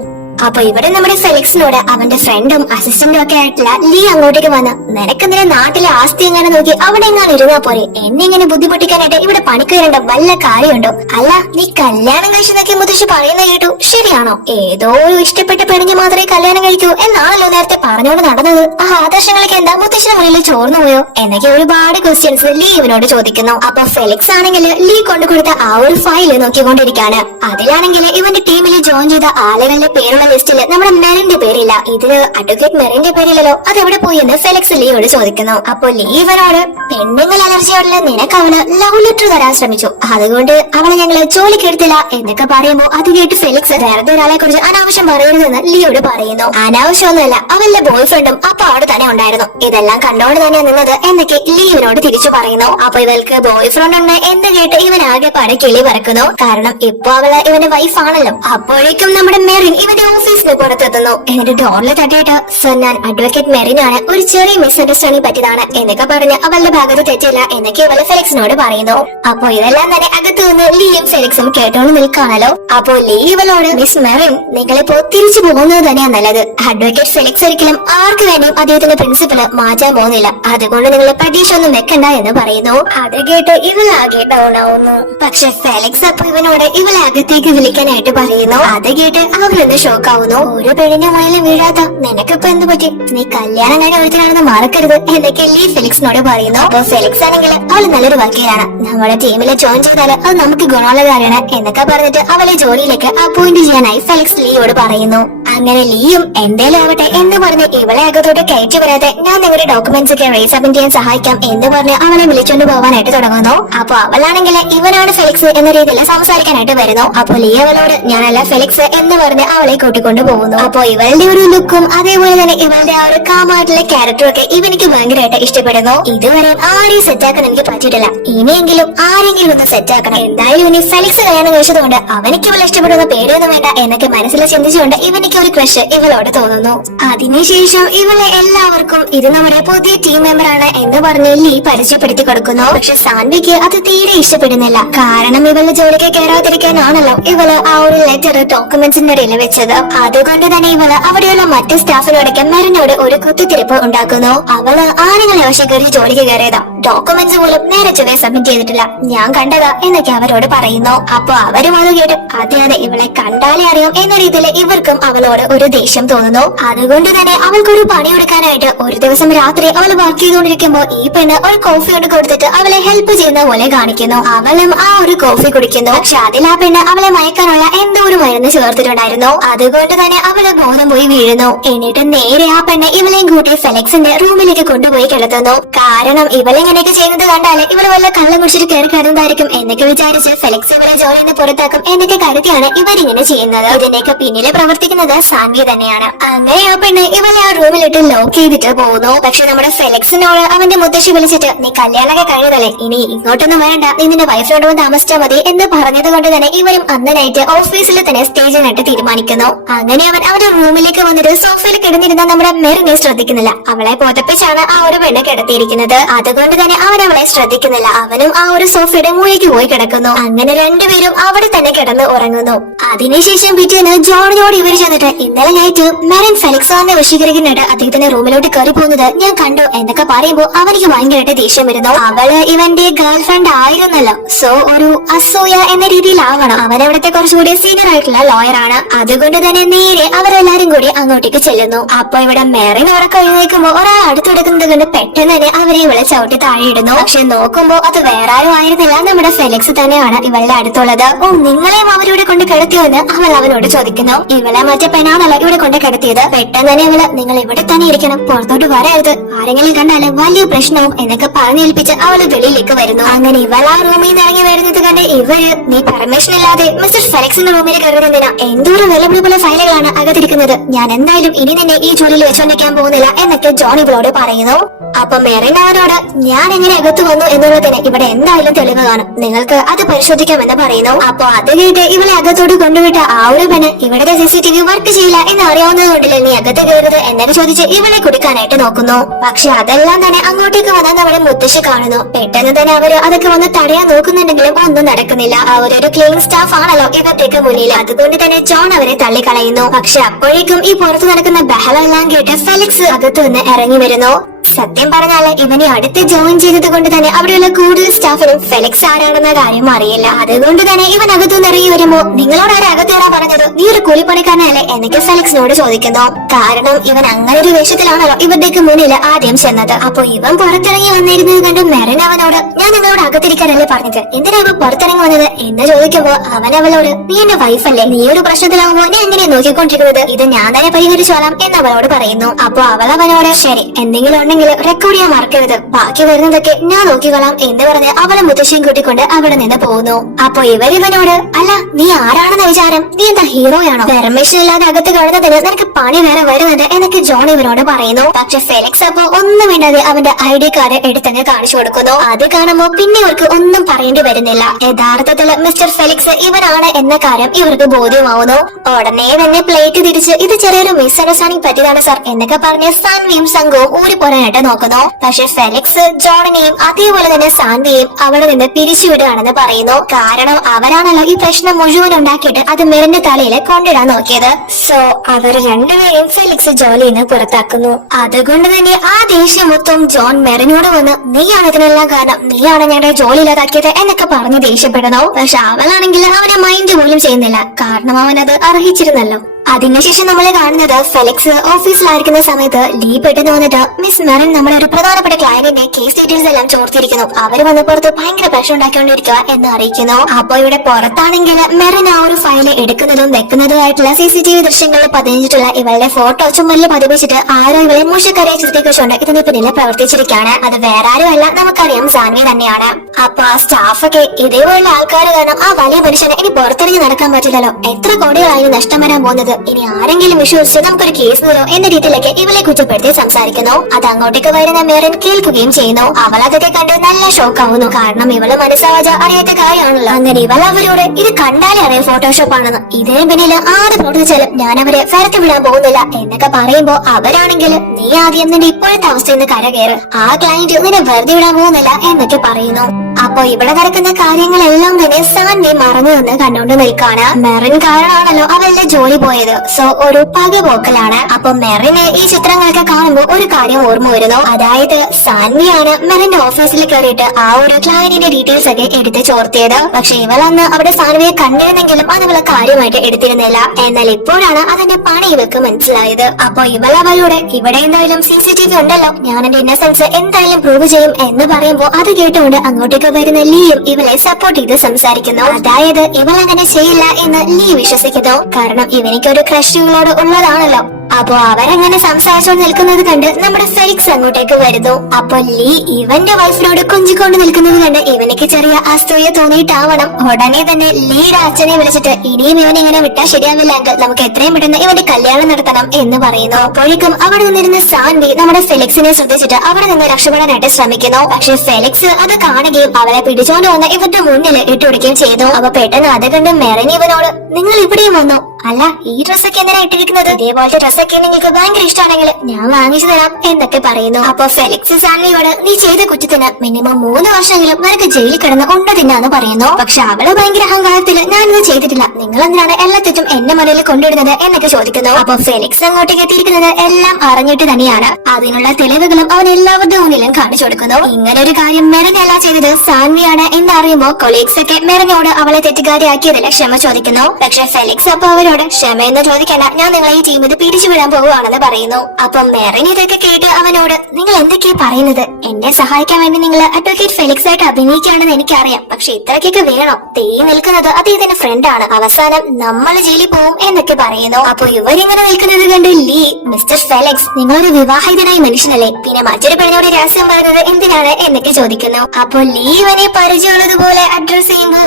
അപ്പൊ ഇവിടെ നമ്മുടെ ഫെലിക്സിനോട് അവന്റെ ഫ്രണ്ടും അസിസ്റ്റന്റും ഒക്കെ ആയിട്ടുള്ള ലീ അങ്ങോട്ടേക്ക് വന്ന് നിനക്കെന്തിനാ നാട്ടിലെ ആസ്തി എങ്ങനെ നോക്കി അവിടെ എങ്ങനെ ഇരുന്നാ പോരെ, എന്നെ ഇങ്ങനെ ബുദ്ധിമുട്ടിക്കാനായിട്ട് ഇവിടെ പണിക്ക് വരേണ്ട വല്ല കാര്യമുണ്ടോ, അല്ല നീ കല്യാണം കഴിച്ചതൊക്കെ മുത്തശ്ശി പറയുന്ന കേട്ടു, ശരിയാണോ, ഏതോ ഒരു ഇഷ്ടപ്പെട്ട പെണ്ണിന് മാത്രമേ കല്യാണം കഴിക്കൂ എന്നാണല്ലോ നേരത്തെ പറഞ്ഞോണ്ട് നടന്നത്, ആ ആദർശങ്ങളൊക്കെ എന്താ മുത്തശ്ശിയുടെ മുന്നിൽ ചോർന്നു പോയോ എന്നൊക്കെ ഒരുപാട് ക്വസ്റ്റ്യൻസ് ലീ ഇവനോട് ചോദിക്കുന്നു. അപ്പൊ ഫെലിക്സ് ആണെങ്കിൽ ലീ കൊണ്ടു കൊടുത്ത ആ ഒരു ഫയല് നോക്കിക്കൊണ്ടിരിക്കാണ്. അതിലാണെങ്കിൽ ഇവന്റെ ടീമിൽ ജോയിൻ ചെയ്ത ആളുകളുടെ പേരുള്ള ലിസ്റ്റില് നമ്മുടെ മെറിന്റെ പേരില്ല. ഇതില് അഡ്വക്കേറ്റ് മെറിന്റെ പേരില്ലല്ലോ, അതെവിടെ പോയി എന്ന് ഫെലിക്സ് ലീയോട് ചോദിക്കുന്നു. അപ്പൊ ലീ ഇവനോട് പെണ്ണുങ്ങൾ അലർജിയോടുള്ള നിനക്ക് അവള് ലവ് ലെറ്റർ തരാൻ ശ്രമിച്ചു, അതുകൊണ്ട് അവളെ ഞങ്ങള് ജോലിക്ക് എടുത്തില്ല എന്നൊക്കെ പറയുമ്പോ അത് കേട്ട് ഫെലിക്സ് വേറെ ഒരാളെ കുറിച്ച് അനാവശ്യം പറയരുതെന്ന് ലീയോട് പറയുന്നു. അനാവശ്യമൊന്നുമല്ല, അവളുടെ ബോയ് ഫ്രണ്ടും അപ്പൊ അവിടെ തന്നെ ഉണ്ടായിരുന്നു, ഇതെല്ലാം കണ്ടോണ്ട് തന്നെ നിന്നത് എന്നൊക്കെ ലീവിനോട് തിരിച്ചു പറയുന്നു. അപ്പൊ ഇവൾക്ക് ബോയ് ഫ്രണ്ട് ഉണ്ട് എന്ന് കേട്ട് ഇവൻ ആകെ പടി കിളി പറക്കുന്നു. കാരണം ഇപ്പൊ അവള് ഇവന്റെ വൈഫ് ആണല്ലോ. അപ്പോഴേക്കും നമ്മുടെ മെറിൻ ഇവന്റെ ഓഫീസിന് പുറത്തെത്തുന്നു. എന്നിട്ട് ഡോറിൽ തട്ടിയിട്ട് സർ ഞാൻ അഡ്വക്കേറ്റ് മെറിനാണ്, ഒരു ചെറിയ മിസ്അണ്ടർസ്റ്റാൻഡിംഗ് പറ്റിയതാണ് എന്നൊക്കെ പറഞ്ഞ് അവളുടെ ഭാഗത്ത് തെറ്റില്ല എന്നൊക്കെ ഇവള് ഫെലിക്സിനോട് പറയുന്നു. അപ്പൊ ഇതെല്ലാം തന്നെ അകത്ത് നിന്ന് ലീയും ഫെലിക്സും കേട്ടോണ്ട് നിൽക്കുകയാണല്ലോ. അപ്പൊ ലീ ഇവളോട് മിസ് മെറിൻ നിങ്ങളിപ്പോ തിരിച്ചു പോകുന്നത് തന്നെയാണ് നല്ലത്, അഡ്വക്കേറ്റ് ഫെലിക്സ് ഒരിക്കലും ആർക്ക് വേണ്ടിയും അദ്ദേഹത്തിന്റെ പ്രിൻസിപ്പല് മാറ്റാൻ പോകുന്നില്ല, അതുകൊണ്ട് നിങ്ങൾ പ്രതീക്ഷ ഒന്നും വെക്കണ്ട എന്ന് പറയുന്നു. അത് കേട്ട് ഇവളാകെ ഡൗൺ ആവുന്നു. പക്ഷെ ഫെലിക്സ് അപ്പൊ ഇവനോട് ഇവളെ അകത്തേക്ക് വിളിക്കാനായിട്ട് പറയുന്നു. അത് കേട്ട് അവളൊന്ന് ഷോക്ക് ആവുന്നു. ഒരു പെണ്ണിന്റെ മുകളിൽ വീഴാത്ത നിനക്കിപ്പോ എന്ത് പറ്റി, നീ കല്യാണം കഴിഞ്ഞ ഒരുത്തരാണെന്ന് മറക്കരുത് എന്നൊക്കെ ലീ ഫെലിക്സിനോട് പറയുന്നു. അപ്പൊ ഫെലിക്സ് ആണെങ്കിൽ അവള് നല്ലൊരു വക്കീലാണ്, നമ്മുടെ ടീമിലെ ജോയിൻ ചെയ്താല് അത് നമുക്ക് ഗുണമുള്ള കാര്യമാണ് എന്നൊക്കെ പറഞ്ഞിട്ട് അവളെ ജോലിയിലേക്ക് അപ്പോയിന്റ് ചെയ്യാനായി ഫെലിക്സ് ലീയോട് പറയുന്നു. അങ്ങനെ ലീയും എന്തേലും ആവട്ടെ എന്ന് പറഞ്ഞ് ഇവളെ അകത്തോട്ട് കയറ്റി വരാതെ ഞാൻ നിങ്ങളുടെ ഡോക്യുമെന്റ്സ് ഒക്കെ റീസബ്മിറ്റ് ചെയ്യാൻ സഹായിക്കാം എന്ന് പറഞ്ഞ് അവളെ വിളിച്ചോണ്ട് പോകാനായിട്ട് തുടങ്ങുന്നു. അപ്പൊ അവളാണെങ്കിൽ ഇവനാണ് ഫെലിക്സ് എന്ന രീതിയിൽ സംസാരിക്കാനായിട്ട് വരുന്നു. അപ്പൊ ലീ അവളോട് ഞാനല്ല ഫെലിക്സ് എന്ന് പറഞ്ഞ് അവളെ കൂട്ടിക്കൊണ്ട് പോകുന്നു. അപ്പൊ ഇവളുടെ ഒരു ലുക്കും അതേപോലെ തന്നെ ഇവളുടെ ആ ഒരു കാമായിട്ടുള്ള ക്യാരക്ടറും ഒക്കെ ഇവനിക്ക് ഭയങ്കരമായിട്ട് ഇഷ്ടപ്പെടുന്നു. ഇതുവരെ ആരെയും സെറ്റാക്കാൻ എനിക്ക് പറ്റിയിട്ടില്ല, ഇനിയെങ്കിലും ആരെങ്കിലും ഒന്ന് സെറ്റാക്കണം. എന്തായാലും ഇനി ഫെലിക്സ് കല്യാണം കഴിച്ചതുകൊണ്ട് അവനിക്ക് ഇവളെ ഇഷ്ടപ്പെടുന്ന പേരൊന്നും വേണ്ട എന്നൊക്കെ മനസ്സിൽ ചിന്തിച്ചുകൊണ്ട് ഇവനിക്ക് ഒരു ക്രഷ് ഇവളോട് തോന്നുന്നു. അതിനുശേഷം ഇവളെ എല്ലാവർക്കും ഇത് നമ്മുടെ പുതിയ ടീം മെമ്പർ ആണ് എന്ന് പറഞ്ഞ് ലീ പരിചയപ്പെടുത്തി കൊടുക്കുന്നു. പക്ഷെ സാൻവിക്ക് അത് തീരെ ഇഷ്ടപ്പെടുന്നില്ല. കാരണം ഇവളുടെ ജോലിക്ക് കയറാതിരിക്കാനാണല്ലോ ഇവള് ആ ഒരു ലെറ്റർ ഡോക്യുമെന്റ്സിന്റെ ഇടയിൽ വെച്ചത്. അതുകൊണ്ട് തന്നെ ഇവള് അവിടെയുള്ള മറ്റു സ്റ്റാഫിനോടൊക്കെ മെറിനോട് ഒരു കുത്തിത്തിരിപ്പ് ഉണ്ടാക്കുന്നു. അവള് ആണുങ്ങളെ വശീകരി ജോലിക്ക് കയറിയതാ, ഡോക്യുമെന്റ്സ് പോലും നേരെ ചൊവ്വേ സബ്മിറ്റ് ചെയ്തിട്ടില്ല, ഞാൻ കണ്ടതാ എന്നൊക്കെ അവരോട് പറയുന്നു. അപ്പൊ അവരും അത് കേട്ടു അതെ ഇവളെ കണ്ടാലേ അറിയാം എന്ന രീതിയിൽ ഇവർക്കും അവളോട് ഒരു ദേഷ്യം തോന്നുന്നു. അതുകൊണ്ട് തന്നെ അവൾക്കൊരു പണി കൊടുക്കാനായിട്ട് ഒരു ദിവസം രാത്രി അവൾ വർക്ക് ചെയ്തുകൊണ്ടിരിക്കുമ്പോ ഈ പെണ്ണ് ഒരു കോഫി കൊണ്ട് കൊടുത്തിട്ട് അവളെ ഹെൽപ്പ് ചെയ്യുന്ന പോലെ കാണിക്കുന്നു. അവളും ആ ഒരു കോഫി കുടിക്കുന്നു. പക്ഷെ അതിൽ ആ പെണ്ണ് അവളെ മയക്കാനുള്ള എന്തോ ഒരു മരുന്ന് ചേർത്തിട്ടുണ്ടായിരുന്നു. അതുകൊണ്ട് തന്നെ അവള് ബോധം പോയി വീഴുന്നു. എന്നിട്ട് നേരെ ആ പെണ്ണ് ഇവളെയും കൂട്ടി ഫെലിക്സിന്റെ റൂമിലേക്ക് കൊണ്ടുപോയി കിടത്തുന്നു. കാരണം ഇവളിങ്ങനെയൊക്കെ ചെയ്യുന്നത് കണ്ടാല് ഇവള് വല്ല കള്ളം കുടിച്ചിട്ട് കയറി കിടന്നതായിരിക്കും എന്നൊക്കെ വിചാരിച്ച് ഫെലിക്സ് ഇവരെ ജോലിയിൽ നിന്ന് പുറത്താക്കും എന്നൊക്കെ കരുതിയാണ് ഇവരിങ്ങനെ ചെയ്യുന്നത്. ഇതിനൊക്കെ പിന്നിലെ പ്രവർത്തിക്കുന്നത് സാൻവി തന്നെയാണ്. അങ്ങനെ ആ പെണ്ണ് ഇവളെ ആ റൂമിലിട്ട് ലോക്ക് ചെയ്തിട്ട് പോകുന്നു. പക്ഷെ നമ്മുടെ ഫെലിക്സിനോട് അവന്റെ മുത്തശ്ശി വിളിച്ചിട്ട് നീ കല്യാണമൊക്കെ കഴിഞ്ഞതല്ലേ, ഇനി ഇങ്ങോട്ടൊന്നും വേണ്ട, നീ നിന്റെ വൈഫിനോട് വന്ന് താമസിച്ചാൽ മതി എന്ന് പറഞ്ഞത് കൊണ്ട് തന്നെ ഇവരും അന്ന് നൈറ്റ് ഓഫീസിൽ തന്നെ സ്റ്റേജിനായിട്ട് തീരുമാനിക്കുന്നു. അങ്ങനെ അവൻ അവരുടെ റൂമിലേക്ക് വന്നിട്ട് സോഫയിൽ കിടന്നിരുന്ന നമ്മുടെ മെറിനെ ശ്രദ്ധിക്കുന്നില്ല. അവളെ പുതപ്പിച്ചാണ് ആ ഒരു പെണ്ണ് കിടത്തിയിരിക്കുന്നത്. അതുകൊണ്ട് തന്നെ അവൻ അവളെ ശ്രദ്ധിക്കുന്നില്ല. അവനും ആ ഒരു സോഫയുടെ മുകളിലേക്ക് പോയി കിടക്കുന്നു. അങ്ങനെ രണ്ടുപേരും അവിടെ തന്നെ കിടന്ന് ഉറങ്ങുന്നു. അതിനുശേഷം പിറ്റേന്ന് ജോണിനോട് ഇവർ ചെന്നിട്ട് ഇന്നലെ നൈറ്റ് മെറിൻ ഫെലിക്സാറിനെ വശീകരിക്കുന്നുണ്ട് അദ്ദേഹത്തിന്റെ റൂമിലോട്ട് കയറി പോകുന്നത് ഞാൻ കണ്ടു എന്നൊക്കെ പറയുമ്പോ അവനിക്ക് ഭയങ്കരമായിട്ട് ദേഷ്യം വരുന്നു. അവള് ഇവന്റെ ഗേൾ ഫ്രണ്ട് ആയിരുന്നല്ലോ, സോ ഒരു അസൂയ എന്ന രീതിയിലാവണം. അവൻ അവിടുത്തെ കുറച്ചുകൂടി സീനിയർ ആയിട്ടുള്ള ലോയർ ആണ്. അതുകൊണ്ട് തന്നെ നേരെ അവരെല്ലാരും കൂടി അങ്ങോട്ടേക്ക് ചെല്ലുന്നു. അപ്പൊ ഇവിടെ മെറിൻ ഉറക്കം എഴുന്നേൽക്കുമ്പോ ഒരാൾ അടുത്തെടുക്കുന്നത് കൊണ്ട് പെട്ടെന്ന് തന്നെ അവരെ ഇവളെ ചവിട്ടി താഴെയിടുന്നു. പക്ഷെ നോക്കുമ്പോ അത് വേറെ ആരും ആയിരുന്നില്ല, നമ്മുടെ ഫെലിക്സ് തന്നെയാണ് ഇവളുടെ അടുത്തുള്ളത്. ഓ, നിങ്ങളെയും അവരിവിടെ കൊണ്ട് കിടത്തിയോ എന്ന് അവൾ അവനോട് ചോദിക്കുന്നു. ഇവളെ മറ്റേ പെണ്ണാണല്ലോ ഇവിടെ കൊണ്ട് കിടത്തിയത്. പെട്ടെന്ന് തന്നെ ഇവള് നിങ്ങൾ ഇവിടെ തന്നെ ഇരിക്കണം, പുറത്തോട്ട് വരരുത്, ആരെങ്കിലും കണ്ടാല് വലിയ പ്രശ്നവും എന്നൊക്കെ പറഞ്ഞേൽപ്പിച്ച് അവള് വെളിയിലേക്ക് വരുന്നു. അങ്ങനെ ഇവൾ ആ റൂമിൽ നിന്ന് ഇറങ്ങി വരുന്നത് കണ്ട് ഇവര് നീ പെർമിഷൻ ഇല്ലാതെ മിസ്റ്റർ ഫെലിക്സിന്റെ റൂമിൽ കയറുന്നതിനാ, എന്തോരം വിലപിടിപ്പുള്ള ഫയലുകളാണ് അകത്തിരിക്കുന്നത്, ഞാൻ എന്തായാലും ഇനി തന്നെ ഈ ജോലിയിൽ വെച്ചോണ്ടിരിക്കാൻ പോകുന്നില്ല എന്നൊക്കെ ജോൺ ഇവളോട് പറയുന്നു. അപ്പൊ മെറിൻ അവനോട് ഞാൻ എങ്ങനെ അകത്ത് വന്നു എന്നുള്ളതിന് ഇവിടെ എന്തായാലും തെളിവ് കാണും, നിങ്ങൾക്ക് അത് പരിശോധിക്കാമെന്ന് പറയുന്നു. അപ്പൊ അത് കേട്ട് ഇവളെ അകത്തോട് കൊണ്ടുവിട്ട ആ ഒരു പെണ്ണ് ഇവിടുത്തെ CCTV വർക്ക് ചെയ്യില്ല എന്ന് അറിയാവുന്നത് കൊണ്ടല്ലേ നീ അകത്ത് കയറുന്നത് എന്നൊക്കെ ചോദിച്ച് ഇവളെ കുടിക്കാനായിട്ട് നോക്കുന്നു. പക്ഷെ അതെല്ലാം തന്നെ അങ്ങോട്ടേക്ക് വന്നാൽ നമ്മുടെ മുത്തശ്ശി കാണുന്നു. പെട്ടെന്ന് തന്നെ അവര് അതൊക്കെ വന്ന് തടയാൻ നോക്കുന്നുണ്ടെങ്കിലും ഒന്നും നടക്കുന്നില്ല. അവരൊരു ക്ലീനിങ് സ്റ്റാഫ് ആണല്ലോ ഇവരുടെയൊക്കെ മുന്നിൽ, അതുകൊണ്ട് തന്നെ ജോൺ അവരെ തള്ളിക്കളയുന്നു. പക്ഷെ അപ്പോഴേക്കും ഈ പുറത്തു നടക്കുന്ന ബഹളം എല്ലാം കേട്ട് ഫെലിക്സ് അകത്ത് നിന്ന് ഇറങ്ങി വരുന്നു. സത്യം പറഞ്ഞാല് ഇവനെ അടുത്ത് ജോയിൻ ചെയ്തത് കൊണ്ട് തന്നെ അവിടെയുള്ള കൂടുതൽ സ്റ്റാഫിനും ഫെലിക്സ് ആരാണെന്ന കാര്യം അറിയില്ല. അതുകൊണ്ട് തന്നെ ഇവൻ അകത്തുനിന്ന് ഇറങ്ങി വരുമ്പോ നിങ്ങളോട് ആരും അകത്തേറാൻ പറഞ്ഞത്, നീ ഒരു കൂലിപ്പണിക്കാരനല്ലേ എന്നൊക്കെ ഫെലിക്സിനോട് ചോദിക്കുന്നു. കാരണം ഇവൻ അങ്ങനെ ഒരു വേഷത്തിലാണല്ലോ ഇവരുടെയൊക്കെ മുന്നിൽ ആദ്യം ചെന്നത്. അപ്പൊ ഇവൻ പുറത്തിറങ്ങി വന്നിരുന്നത് കണ്ട് മെറിൻ അവനോട് ഞാൻ നിങ്ങളോട് അകത്തിരിക്കാനല്ലേ പറഞ്ഞത്, എന്തിനാ ഇവ പുറത്തിറങ്ങി വന്നത് എന്ന് ചോദിക്കുമ്പോ അവൻ അവളോട് നീ എന്റെ വൈഫല്ലേ, നീ ഒരു പ്രശ്നത്തിലാവുമ്പോ ഞാൻ എങ്ങനെ നോക്കിക്കൊണ്ടിരിക്കുന്നത്, ഇത് ഞാൻ തന്നെ പരിഹരിച്ചോളാം എന്ന് അവളോട് പറയുന്നു. അപ്പൊ അവൾ അവനോട് ശരി, എന്തെങ്കിലും ഉണ്ടെങ്കിൽ റെക്കോർഡ് ചെയ്യാൻ മറക്കരുത്, ബാക്കി വരുന്നതൊക്കെ ഞാൻ നോക്കിക്കൊള്ളാം എന്ന് പറഞ്ഞ് അവളെ മുത്തശ്ശിയും കൂട്ടിക്കൊണ്ട് അവിടെ നിന്ന് പോകുന്നു. അപ്പൊ ഇവനോട് അല്ല നീ ആരാണെന്ന വിചാരം, നീ എന്താ ഹീറോയാണോ, പെർമിഷൻ ഇല്ലാതെ അകത്ത് കിടന്നതിന് നിനക്ക് പണി വേറെ വരുന്നുണ്ട് എന്നൊക്കെ ജോൺ ഇവനോട് പറയുന്നു. പക്ഷെ ഫെലിക്സ് അപ്പൊ ഒന്നും വേണ്ടാതെ അവന്റെ ID കാർഡ് എടുത്തങ്ങ് കാണിച്ചു കൊടുക്കുന്നു. അത് കാണുമ്പോ പിന്നെ ഇവർക്ക് ഒന്നും പറയേണ്ടി വരുന്നില്ല. യഥാർത്ഥത്തില് മിസ്റ്റർ ഫെലിക്സ് ഇവനാണ് എന്ന കാര്യം ഇവർക്ക് ബോധ്യമാവുന്നു. ഉടനെ തന്നെ പ്ലേറ്റ് തിരിച്ച് ഇത് ചെറിയൊരു മിസ്അണ്ടർസ്റ്റാൻഡിംഗ് പറ്റിയതാണ് സാർ എന്നൊക്കെ പറഞ്ഞ് സാൻവിയും സംഘവും ഊരിപ്പോരാനായിട്ട് നോക്കുന്നു. പക്ഷെ ഫെലിക്സ് ജോണിനെയും അതേപോലെ തന്നെ സാൻവിയെയും അവിടെ നിന്ന് പിരിച്ചുവിടുകയാണെന്ന് പറയുന്നു. കാരണം അവരാണല്ലോ ഈ പ്രശ്നം മുഴുവൻ ഉണ്ടാക്കിയിട്ട് അത് മെറിന്റെ തലയിൽ കൊണ്ടിടാൻ നോക്കിയത്. സോ അവർ രണ്ടുപേരെയും ഫെലിക്സ് ജോലിയിൽ നിന്ന് പുറത്താക്കുന്നു. അതുകൊണ്ട് തന്നെ ആ ദേഷ്യം മൊത്തം ജോൺ മെറിനോട് വന്ന് നീയാണ് ഇതിനെല്ലാം കാരണം, നീയാണ് ഞങ്ങളുടെ ജോലി ഇല്ലാതാക്കിയത് എന്നൊക്കെ പറഞ്ഞ് ദേഷ്യപ്പെടുന്നു. പക്ഷെ അവളാണെങ്കിൽ അവനെ മൈൻഡ് പോലും ചെയ്യുന്നില്ല, കാരണം അവനത് അർഹിച്ചിരുന്നല്ലോ. അതിനുശേഷം നമ്മൾ കാണുന്നത് ഫെലിക്സ് ഓഫീസിലായിരിക്കുന്ന സമയത്ത് ലീ പെട്ടെന്ന് വന്നിട്ട് മിസ് മെറിൻ നമ്മുടെ ഒരു പ്രധാനപ്പെട്ട ക്ലയന്റിന്റെ കേസ് ഡീറ്റെയിൽസ് എല്ലാം ചോർത്തിരിക്കുന്നു, അവര് വന്ന് പുറത്ത് ഭയങ്കര പ്രശ്നം ഉണ്ടാക്കിക്കൊണ്ടിരിക്കുക എന്ന് അറിയിക്കുന്നു. അപ്പൊ ഇവിടെ പുറത്താണെങ്കിൽ മെറിൻ ആ ഒരു ഫയല് എടുക്കുന്നതും വെക്കുന്നതുമായിട്ടുള്ള CCTV ദൃശ്യങ്ങളിൽ പതിഞ്ഞിട്ടുള്ള ഇവളുടെ ഫോട്ടോ ചുമലിൽ പതിപ്പിച്ചിട്ട് ആരോ ഇവളെ മൂഷക്കരയെ ചിത്രീകരിച്ചുകൊണ്ട് ഇതിന് പിന്നിൽ പ്രവർത്തിച്ചിരിക്കുകയാണ്. അത് വേറെ ആരുമല്ല, നമുക്കറിയാം സാൻവി തന്നെയാണ്. അപ്പൊ ആ സ്റ്റാഫൊക്കെ ഇതേപോലുള്ള ആൾക്കാർ കാരണം ആ വലിയ മനുഷ്യനെ ഇനി പുറത്തിറങ്ങി നടക്കാൻ പറ്റില്ലല്ലോ, എത്ര കോടികളായിരുന്നു നഷ്ടം വരാൻ പോകുന്നത്, പറയുന്നത്. ഇനി ആരെങ്കിലും വിശ്വസിച്ച് നമുക്കൊരു കേസ് തരോ എന്ന രീതിയിലേക്ക് ഇവളെ കുറ്റപ്പെടുത്തി സംസാരിക്കുന്നു. അത് അങ്ങോട്ടേക്ക് വരുന്ന മെറിൻ കേൾക്കുകയും ചെയ്യുന്നു. അവൾ അതൊക്കെ കണ്ട് നല്ല ഷോക്ക് ആവുന്നു. കാരണം ഇവള് മനസ്സാവാജ അറിയാത്ത കാര്യമാണല്ലോ. അങ്ങനെ ഇവൾ അവരോട് ഇത് കണ്ടാലേ അറിയാം ഫോട്ടോഷോപ്പ് ആണെന്ന്, ഇതിന് പിന്നില് ആര് പ്രവർത്തിച്ചാലും ഞാൻ അവരെ വരത്തി വിടാൻ പോകുന്നില്ല എന്നൊക്കെ പറയുമ്പോ അവരാണെങ്കിൽ നീ ആദ്യം നിന്റെ ഇപ്പോഴത്തെ അവസ്ഥയിൽ നിന്ന് കരകയറ്, ആ ക്ലയന്റ് നിന്നെ വെറുതെ വിടാൻ പോകുന്നില്ല എന്നൊക്കെ പറയുന്നു. അപ്പൊ ഇവിടെ നടക്കുന്ന കാര്യങ്ങളെല്ലാം തന്നെ സാൻവി മറന്നു നിന്ന് കണ്ടോണ്ട് നിൽക്കാണ്. മെറിൻ കാരണമാണല്ലോ അവളുടെ ജോലി പോയത്. സോ ഒരു പകപോക്കലാണ്. അപ്പൊ മെറിന് ഈ ചിത്രങ്ങളൊക്കെ കാണുമ്പോൾ ഒരു കാര്യം ഓർമ്മ വരുന്നു. അതായത് സാൻവിയാണ് മെറിന്റെ ഓഫീസിൽ കയറിയിട്ട് ആ ഒരു ക്ലയന്റിന്റെ ഡീറ്റെയിൽസ് ഒക്കെ എടുത്ത് ചോർത്തിയത്. പക്ഷെ ഇവളന്ന് അവിടെ സാൻവിയെ കണ്ടിരുന്നെങ്കിലും അത് ഇവളെ കാര്യമായിട്ട് എടുത്തിരുന്നില്ല. എന്നാൽ ഇപ്പോഴാണ് അതിന്റെ പണി ഇവൾക്ക് മനസ്സിലായത്. അപ്പൊ ഇവൾ അവളോട് ഇവിടെ എന്തായാലും CCTV ഉണ്ടല്ലോ, ഞാൻ എന്റെ ഇന്നസെൻസ് എന്തായാലും പ്രൂവ് ചെയ്യും എന്ന് പറയുമ്പോ അത് കേട്ടുകൊണ്ട് അങ്ങോട്ടേക്ക് വരുന്ന ലീയും ഇവളെ സപ്പോർട്ട് ചെയ്ത് സംസാരിക്കുന്നു. അതായത് ഇവൾ അങ്ങനെ ചെയ്യില്ല എന്ന് ലീ വിശ്വസിക്കുന്നു. കാരണം ഇവനിക്ക് ഒരു ക്രഷ് ഇവളോട് ഉള്ളതാണല്ലോ. അപ്പൊ അവരങ്ങനെ സംസാരിച്ചോണ്ട് നിൽക്കുന്നത് കണ്ട് നമ്മുടെ ഫെലിക്സ് അങ്ങോട്ടേക്ക് വരുന്നു. അപ്പൊ ലീ ഇവന്റെ വൈഫിനോട് കൊഞ്ചിക്കൊണ്ട് നിൽക്കുന്നത് കണ്ട് ഇവനിക്ക് ചെറിയ അസൂയ തോന്നിയിട്ടാവണം ഉടനെ തന്നെ ലീയുടെ അച്ഛനെ വിളിച്ചിട്ട് ഇനിയും ഇവൻ ഇങ്ങനെ വിട്ടാൽ ശരിയാവില്ല എങ്കിൽ നമുക്ക് എത്രയും പെട്ടെന്ന് ഇവന്റെ കല്യാണം നടത്തണം എന്ന് പറയുന്നു. അപ്പോഴേക്കും അവിടെ നിന്നിരുന്ന സാൻവി നമ്മുടെ ഫെലിക്സിനെ ശ്രദ്ധിച്ചിട്ട് അവിടെ നിന്ന് രക്ഷപ്പെടാനായിട്ട് ശ്രമിക്കുന്നു. പക്ഷെ ഫെലിക്സ് അത് കാണുകയും അവളെ പിടിച്ചോണ്ട് വന്ന് ഇവന്റെ മുന്നിൽ ഇട്ടുപിടിക്കുകയും ചെയ്തു. അപ്പൊ പെട്ടെന്ന് അത് കണ്ട് മെറിൻ ഇവനോട് നിങ്ങൾ ഇവിടെയും വന്നു, അല്ല ഈ ഡ്രസ്സൊക്കെ എന്തിനാ ഇട്ടിരിക്കുന്നത്, ഇതേപോലത്തെ ഡ്രസ്സൊക്കെ നിങ്ങൾക്ക് ഭയങ്കര ഇഷ്ടമാണെങ്കിൽ ഞാൻ വാങ്ങിച്ചു തരാം എന്നൊക്കെ പറയുന്നു. അപ്പൊ ഫെലിക്സ് സാൻവിയോട് നീ ചെയ്ത കുറ്റത്തിന് മിനിമം 3 വർഷമെങ്കിലും നിനക്ക് ജയിലിൽ കിടന്ന് ഉണ്ട തിന്നാന്ന് പറയുന്നു. പക്ഷെ അവള് ഭയങ്കര അഹങ്കാരത്തില് ഞാനിത് ചെയ്തിട്ടില്ല, നിങ്ങൾ എന്തിനാണ് എല്ലാ തെറ്റും എന്റെ മുന്നിൽ കൊണ്ടിടുന്നത് എന്നൊക്കെ ചോദിക്കുന്നു. അപ്പൊ ഫെലിക്സ് അങ്ങോട്ടേക്ക് എത്തിയിരിക്കുന്നത് എല്ലാം അറിഞ്ഞിട്ട് തന്നെയാണ്. അതിനുള്ള തെളിവുകളും അവൻ എല്ലാവരുടെ മുന്നിലും കാണിച്ചു കൊടുക്കുന്നു. ഇങ്ങനെ ഒരു കാര്യം മെറിനല്ല ചെയ്തത് സാൻവിയാണ് എന്നറിയുമ്പോ കൊളീഗ്സ് ഒക്കെ മെറിനോട് അവളെ തെറ്റുകാരിയാക്കിയതിൽ ക്ഷമ ചോദിക്കുന്നു. പക്ഷെ ഫെലിക്സ് അപ്പൊ അവരോട് ക്ഷമയെന്ന് ചോദിക്കണ്ട, ഞാൻ നിങ്ങളെ ഈ ടീമിൽ പിരിച്ചുവിടാൻ പോവുകയാണെന്ന് പറയുന്നു. അപ്പൊ മെറിൻ ഇതൊക്കെ കേട്ട് അവനോട് നിങ്ങൾ എന്തൊക്കെയാ പറയുന്നത്, എന്നെ സഹായിക്കാൻ വേണ്ടി നിങ്ങൾ അഡ്വക്കേറ്റ് ഫെലിക്സ് ആയിട്ട് അഭിനയിക്കുകയാണെന്ന് എനിക്കറിയാം, പക്ഷെ ഇത്രയ്ക്കൊക്കെ വേണോ, തേ നിൽക്കുന്നത് അദ്ദേഹത്തിന്റെ ഫ്രണ്ടാണ്, അവസാനം നമ്മൾ ജയിലിൽ പോവും എന്നൊക്കെ പറയുന്നു. അപ്പൊ ഇവരിങ്ങനെ നിൽക്കുന്നത് കണ്ട് ലീ മിസ്റ്റർ ഫെലിക്സ് നിങ്ങളൊരു വിവാഹിതനായ മനുഷ്യനല്ലേ, പിന്നെ മറ്റൊരു പെണ്ണിനോട് രഹസ്യം പറയുന്നത് എന്തിനാണ് എന്നൊക്കെ ചോദിക്കുന്നു. അപ്പൊ ലീ ഇവനെ പരിചയമുള്ളതുപോലെ അഡ്രസ് ചെയ്യുമ്പോ